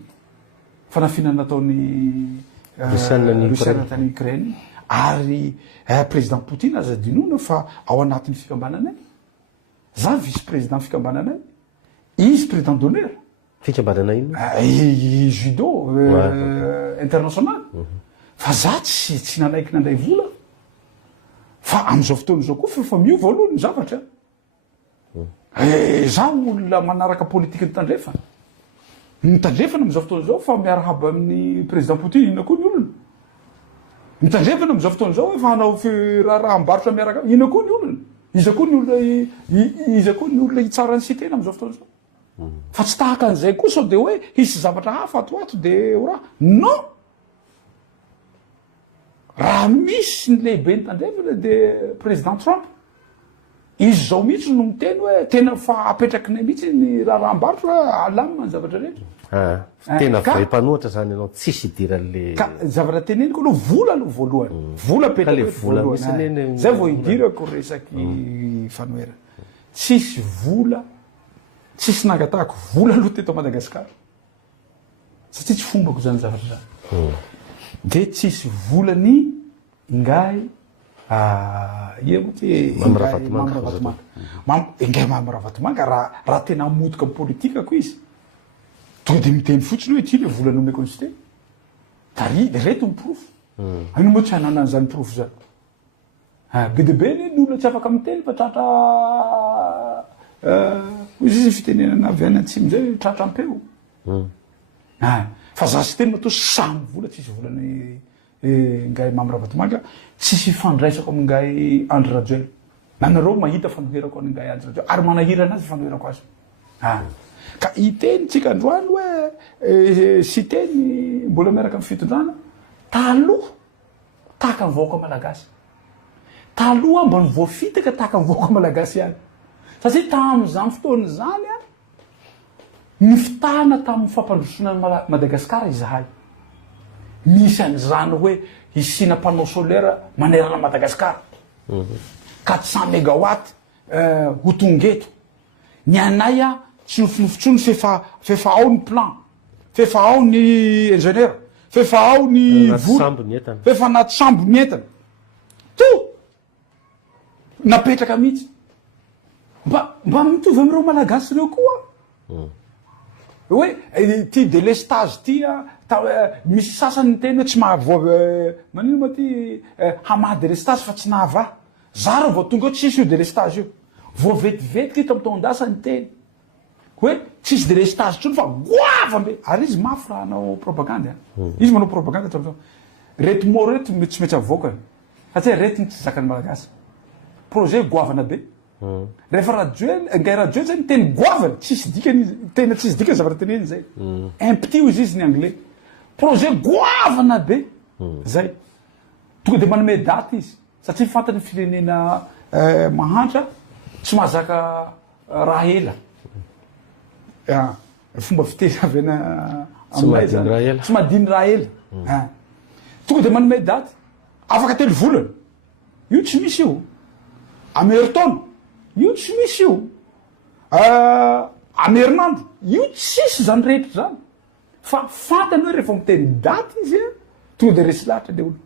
Fanafiana nataony Rusiana tany Ukraine. Ary président Poutine aza dinoina fa ao anatin'ny fikambananay. Za vice président fikambananay. Izy président d'honneur. Fikambananay ino? Judo international. Fa za tsy nanaiky nandray vola. Fa amin'izao fotoana izao koa fa miova aloha ny zavatra. Za olona manaraka politika ny tandrefana. Ny tandrefana amin'izao fotoana izao fa miarahaba amin'ny président Poutine ina koa ny olona. mitandrevana am'izao fotoana zao efa hanao raha-mbarotra miaraka ina koa ny olona iza koa ny olona hitsara ny sitena am'izao fotoana zao fa tsy tahaka an'izay koa sao de hoe hisy zavatra hafa atoato de raha non raha misy ny lehibe ny tandrevana de président Trump izy zao mihitsy no miteny hoe tena fa apetraky nay mihitsy ny raha-mbarotra hoe alamina ny zavatra rehetra tena vaim-panoatra zany ianao tsisy idiran'le ka zavatra teneniko aloha vola aloha voalohany vola le vola misy neny zay vao idirako resaky fanoera tsisy vola tsisy nangatahako vola aloha teto Madagasikara satria tsy fombako zany zavatra zany de tsisy volany ingay ia moty mamravatomanga ingay mamravatomanga raha tena motoka amin'ny politikako izy tonga de miteny fotsiny hoe ty le volany omeko ny siteny tari de reto ny profo ino moa tsy hanana an'izany profo zany be de be ny olona tsy afaka miteny fa tratra izy izy fitenenana avy any antsimy zay tratra ampeo fa za sy teny matao samy vola tsisy volany ngay mamravatomanga tsisy fandraisako amingay Andry Rajoelina nanareo mahita fanoherako an'ingay Andry Rajoelina ary manahira anazy fanoherako azy ka iteny tsika androany hoe sy teny mbola miaraka amin'ny fitondrana taloha tahaka ny vahoaka malagasy taloha mba ny voafitaka tahaka ny vahoaka malagasy ihany satria tam'izany fotoana zany ny fitahana tamin'ny fampandrosoana Madagasikara izahay misy an'izany hoe isina panneau solaire manerana Madagasikara 400 mégawatt ho tongeto ny anay tsy nofinofitsony fefa ao ny plan fefa ao ny ingénieur fefa ao ny vola fefa anaty sambo ny entana to napetraka mihitsy mba mitovy am'ireo malagasy reo koa hoe ty délestage ty misy sasany ny teny hoe tsy manino ma ty hamaha délestage fa tsy nahava za reo vao tonga eo tsisy io délestage io vao vetivetiky ito am'taondasa ny teny hoe tsisy délestage tsony fa goavambe ary izy mafy raha hanao propagande izy manao propagande tam'zao reto mo reto tsy mety avoaka satria reto ny tsy zakany malagasy projet goavana be rehefa ngay radio zay ny teny goavana tsisy dikany tena tsisy dikany zavatra teneny zay impty izy izy ny anglais projet goavana be zay tonga de manome daty izy satria fantany firenena mahantra tsy mahazaka raha ela fomba fiteny avy ena amay zany tsy madiny raha ela tonga de manome daty afaka telo volana io tsy misy io ameritaona io tsy misy io amerinandro io tsisy zany rehetra zany fa fantany hoe rehefa miteny daty izy tonga de resy lahatra le olo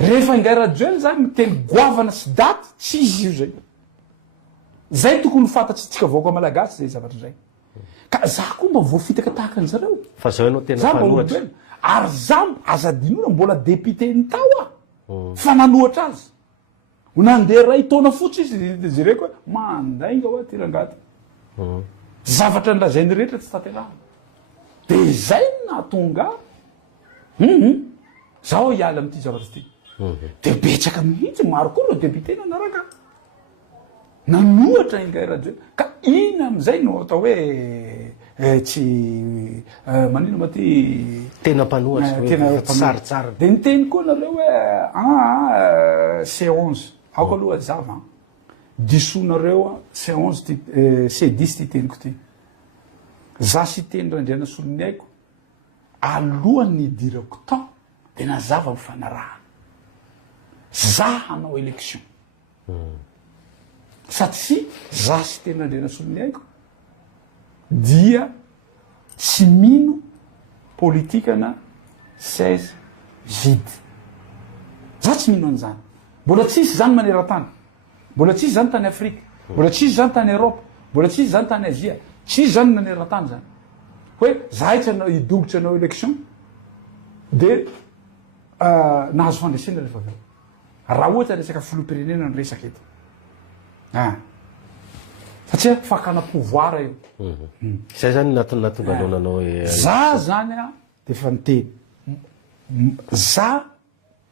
rehefa ingay rajoely zany miteny goavana sy daty tsy izy io zay tokony fantatsy tsika vaoaka malagasy zay zavatra zay ka za koa mba voafitaka tahaka an'zareo fa zao ianao tena fanoatra ary za azadinona mbola député ny tao fa nanoatra azy nandeha ray taona fotsy izy reko hoe mandainga hoe tirangata zavatra nlazainy rehetra tsy taterahana de zay natonga zaho hiala am'ty zavatra ty de betsaka mihitsy maro koa reo député nanaraka nanoatra ingay radio ka ina am'izay no atao hoe tsy manino ma ty tena mpanoatra tsaratsara de niteny koa nareo hoe C11 aoko aloha zava disonareo C11 C10 ty teniko ty za sy teny randriana solony aiko alohan'ny idirako tao de nazava mifanaraha za hanao élection satria za sy teny randriana solony aiko dia tsy mino politikana 16 vide za tsy mino an'izany mbola tsisy zany maneran-tany mbola tsisy zany tany Afrika mbola tsisy zany tany Europe mbola tsisy zany tany Azia tsisy zany maneran-tany zany hoe za itsy idolotry anao élection de nahazo fandresena rehefa avy raha ohatra resaka filoham-pirenena ny resaka eto satria fakana pouvoir io zay zany natonga nanao za zany de fa niteny za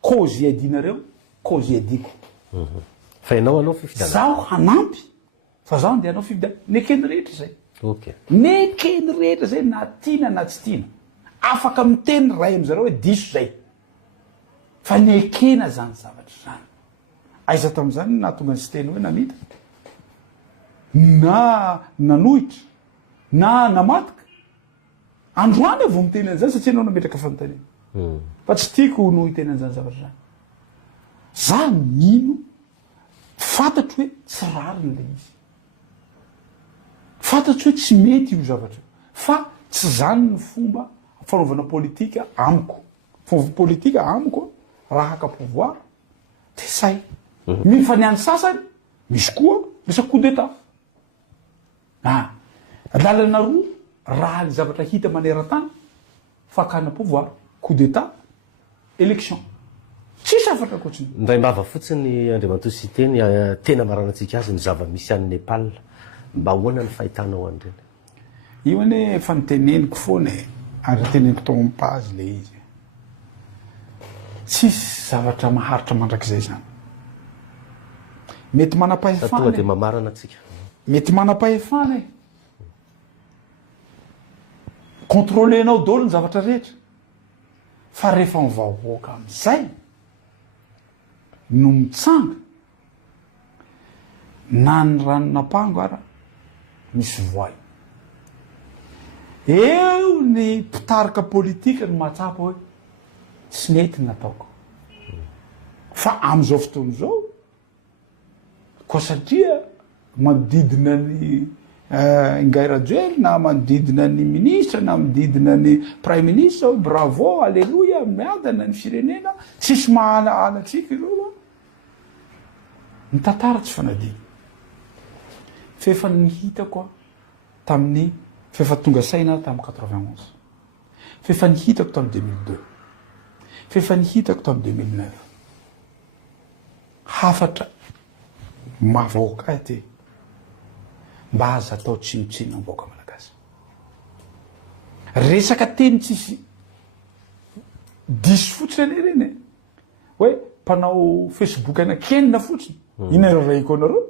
cause iadinareo cause iadiko fa ianao anao fifidianana zaho hanampy fa zaho ndeha anao fifidianana nekeny rehetra zay ok nekeny rehetra zay na tiana na tsy tiana afaka miteny ray am'zareo hoe diso zay fa nekena zany zavatra zany aiza tam'zany na tonga ny sy teny hoe namita na nanohitra na namataka androany avo miteny an'zany satria anao nametraka fanontaniana fa tsy tiako no hiteny an'zany zavatra zany za mino fantatro hoe tsy rariny le izy fantatro hoe tsy mety io zavatra fa tsy zany ny fomba fanaovana politika amiko fomba politika amiko raha haka pouvoir de say mifa niany sasany misy koa misy coup d'état lalana roa raha ny zavatra hita maneran-tany fakana pouvoir coup d'état élection tsisy afatra koatsiny ndray mbava fotsiny andriamantoa teny tena maranatsika azy ny zava-misy any Nepal mba ahoana ny fahitanao an'ireny io ane efa niteneniko foana ary teneniko tao amin'ny page le izy tsisy zavatra maharitra mandrakizay zany mety tonga manam-pahefana de mamarana atsika mety manam-pahefana contrôlenao daholo ny zavatra rehetra fa rehefa mivahoaka am'izay no mitsanga na ny ranonampango ara misy voay eo ny mpitarika politika no mahatsapa hoe tsy nety nataoko fa am'izao fotoana zao koa satria manodidina ny Ngairajoely na manodidina ny ministra na manodidina ny prime ministre bravo alleluia miadana ny firenena tsisy mahalalatsika ireo ny tantara tsy fanadiny fefa nihitako tamin'ny fefa tonga saina tamin'ny 91 fefa nihitako tamin'ny 2002 fefa nihitako tamin'ny 2009 hafatra mavahoaka ty mba aza atao tsinotsinona mboka malagasy resaka teny tsisy diso fotsiny ane reny hoe mpanao Facebook anakenina fotsiny ina raraiko anareo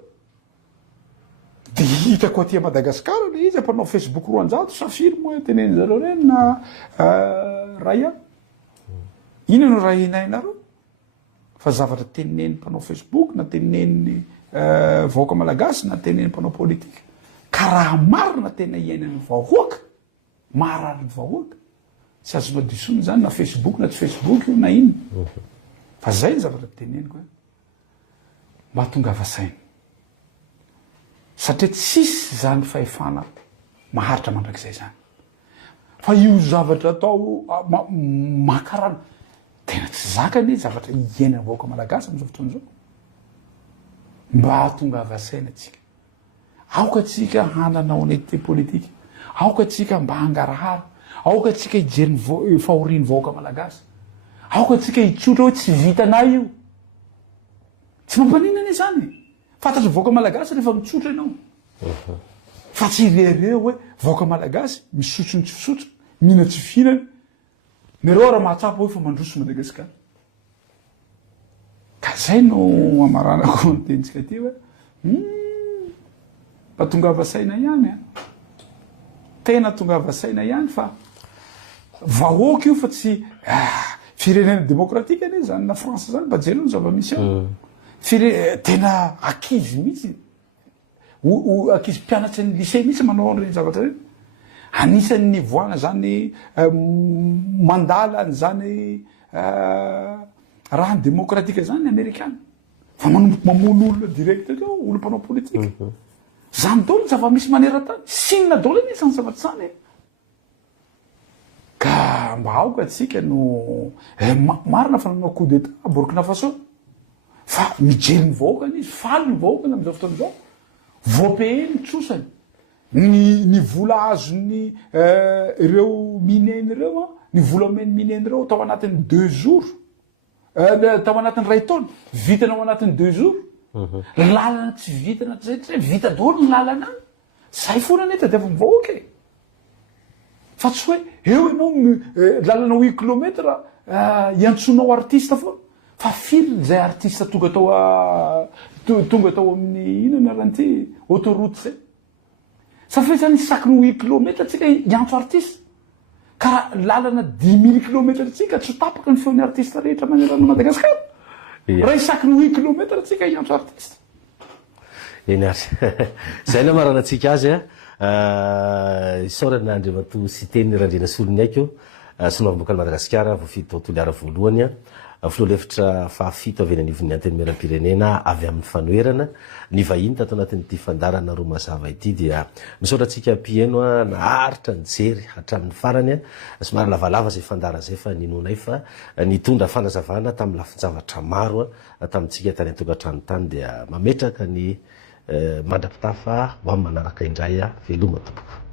de hitako aty Madagasikara le izy mpanao Facebook 200 safiro moa teneny zareo reny na raya ina no raha inainareo fa zavatra teneneny mpanao Facebook na teneneny vahoaka malagasy na teneneny mpanao politika ka raha marina tena iainany vahoaka marary vahoaka tsy azonao disony zany na Facebook na tsy Facebook io na ino fa zay ny zavatra teneniko hoe mba tonga vasaina satria tsisy zany fahefana maharitra mandrakizay zany fa io zavatra atao makarana tena tsy zakany zavatra iainany vahoaka malagasy am'izao fotoana zao mba tonga vasaina atsika aoka atsika hanana honnêteté politique aoka atsika mba hangarahara aoka atsika hijery fahoriany vahoaka malagasy aoka atsika hitsotra hoe tsy vitanay io tsy mampaninana zany fantatry vahoaka malagasy rehefa mitsotra ianao fa tsy irereo hoe vahoaka malagasy misotrony tsy fisotra mihina tsy fihinana nareo raha mahatsapa hoe fa mandroso Madagasikara ka zay no amaranako ny tenitsika ty hoe mba tonga vasaina ihany tena tonga vasaina ihany fa vahoaka io fa tsy firenena demokratika ane zany na France zany mba jereo ny zava-misy tena akizy mihitsy akizy mpianatry ny lycée mihitsy manao an'ireny zavatra reny anisan'ny nivoana zany mandala zany raha ny demokratika zany ny amerikana fa mamono olona direct reo olo mpanao politika zany dolo ny zava-misy maneran-tany sinina dolo ane zany zavatra zany ka mba aoka atsika no marina fa nanao coup d'état Burkina Faso fa mijery ny vahoakany izy faly ny vahoakany am'izao fotoana zao voapeheny tsosany ny vola azony ireo mineny reo ny vola meny mineny reo tao anatin'ny 2 jours tao anatin'ny ray taona vitanao anatin'ny 2 jours lalana tsy vitana zay vita daholo ny lalana any zay foana neta de avy mivahoaka fa tsy hoe eo ianao lalana 8 kilometra iantsonao artiste foana fa firy zay artiste tonga tao amin'ny inona ranty autoroute zay safa zany sakiny 8 kilomètre tsika iantso artiste ka lalana 10 000 kilomètre tsika tsy tapaka ny feon'ny artiste rehetra manerana Madagasikara raha sakiny 8 kilomètre tsika iantso artiste eny ary zay na maranatsika azy isaorana Andriamatoa sy teny Randrena Solony aiko sonovam-bokany Madagasikara voafito tontolo ara voalohany filoha-lefitra fahafito avy eny anivon'ny antenimieram-pirenena avy amin'ny fanoerana ny vahiny tato anatin'ity fandarana roa mazava ity dia misaotratsika mpieno naharitra nijery hatramin'ny farany somary lavalava zay fandara zay fa ninonay fa nitondra fanazavana tamin'ny lafin-javatra maro tamintsika tany an-tokantrano tany dia mametraka ny mandrapitafa ho amin'ny manaraka indray veloma tompoko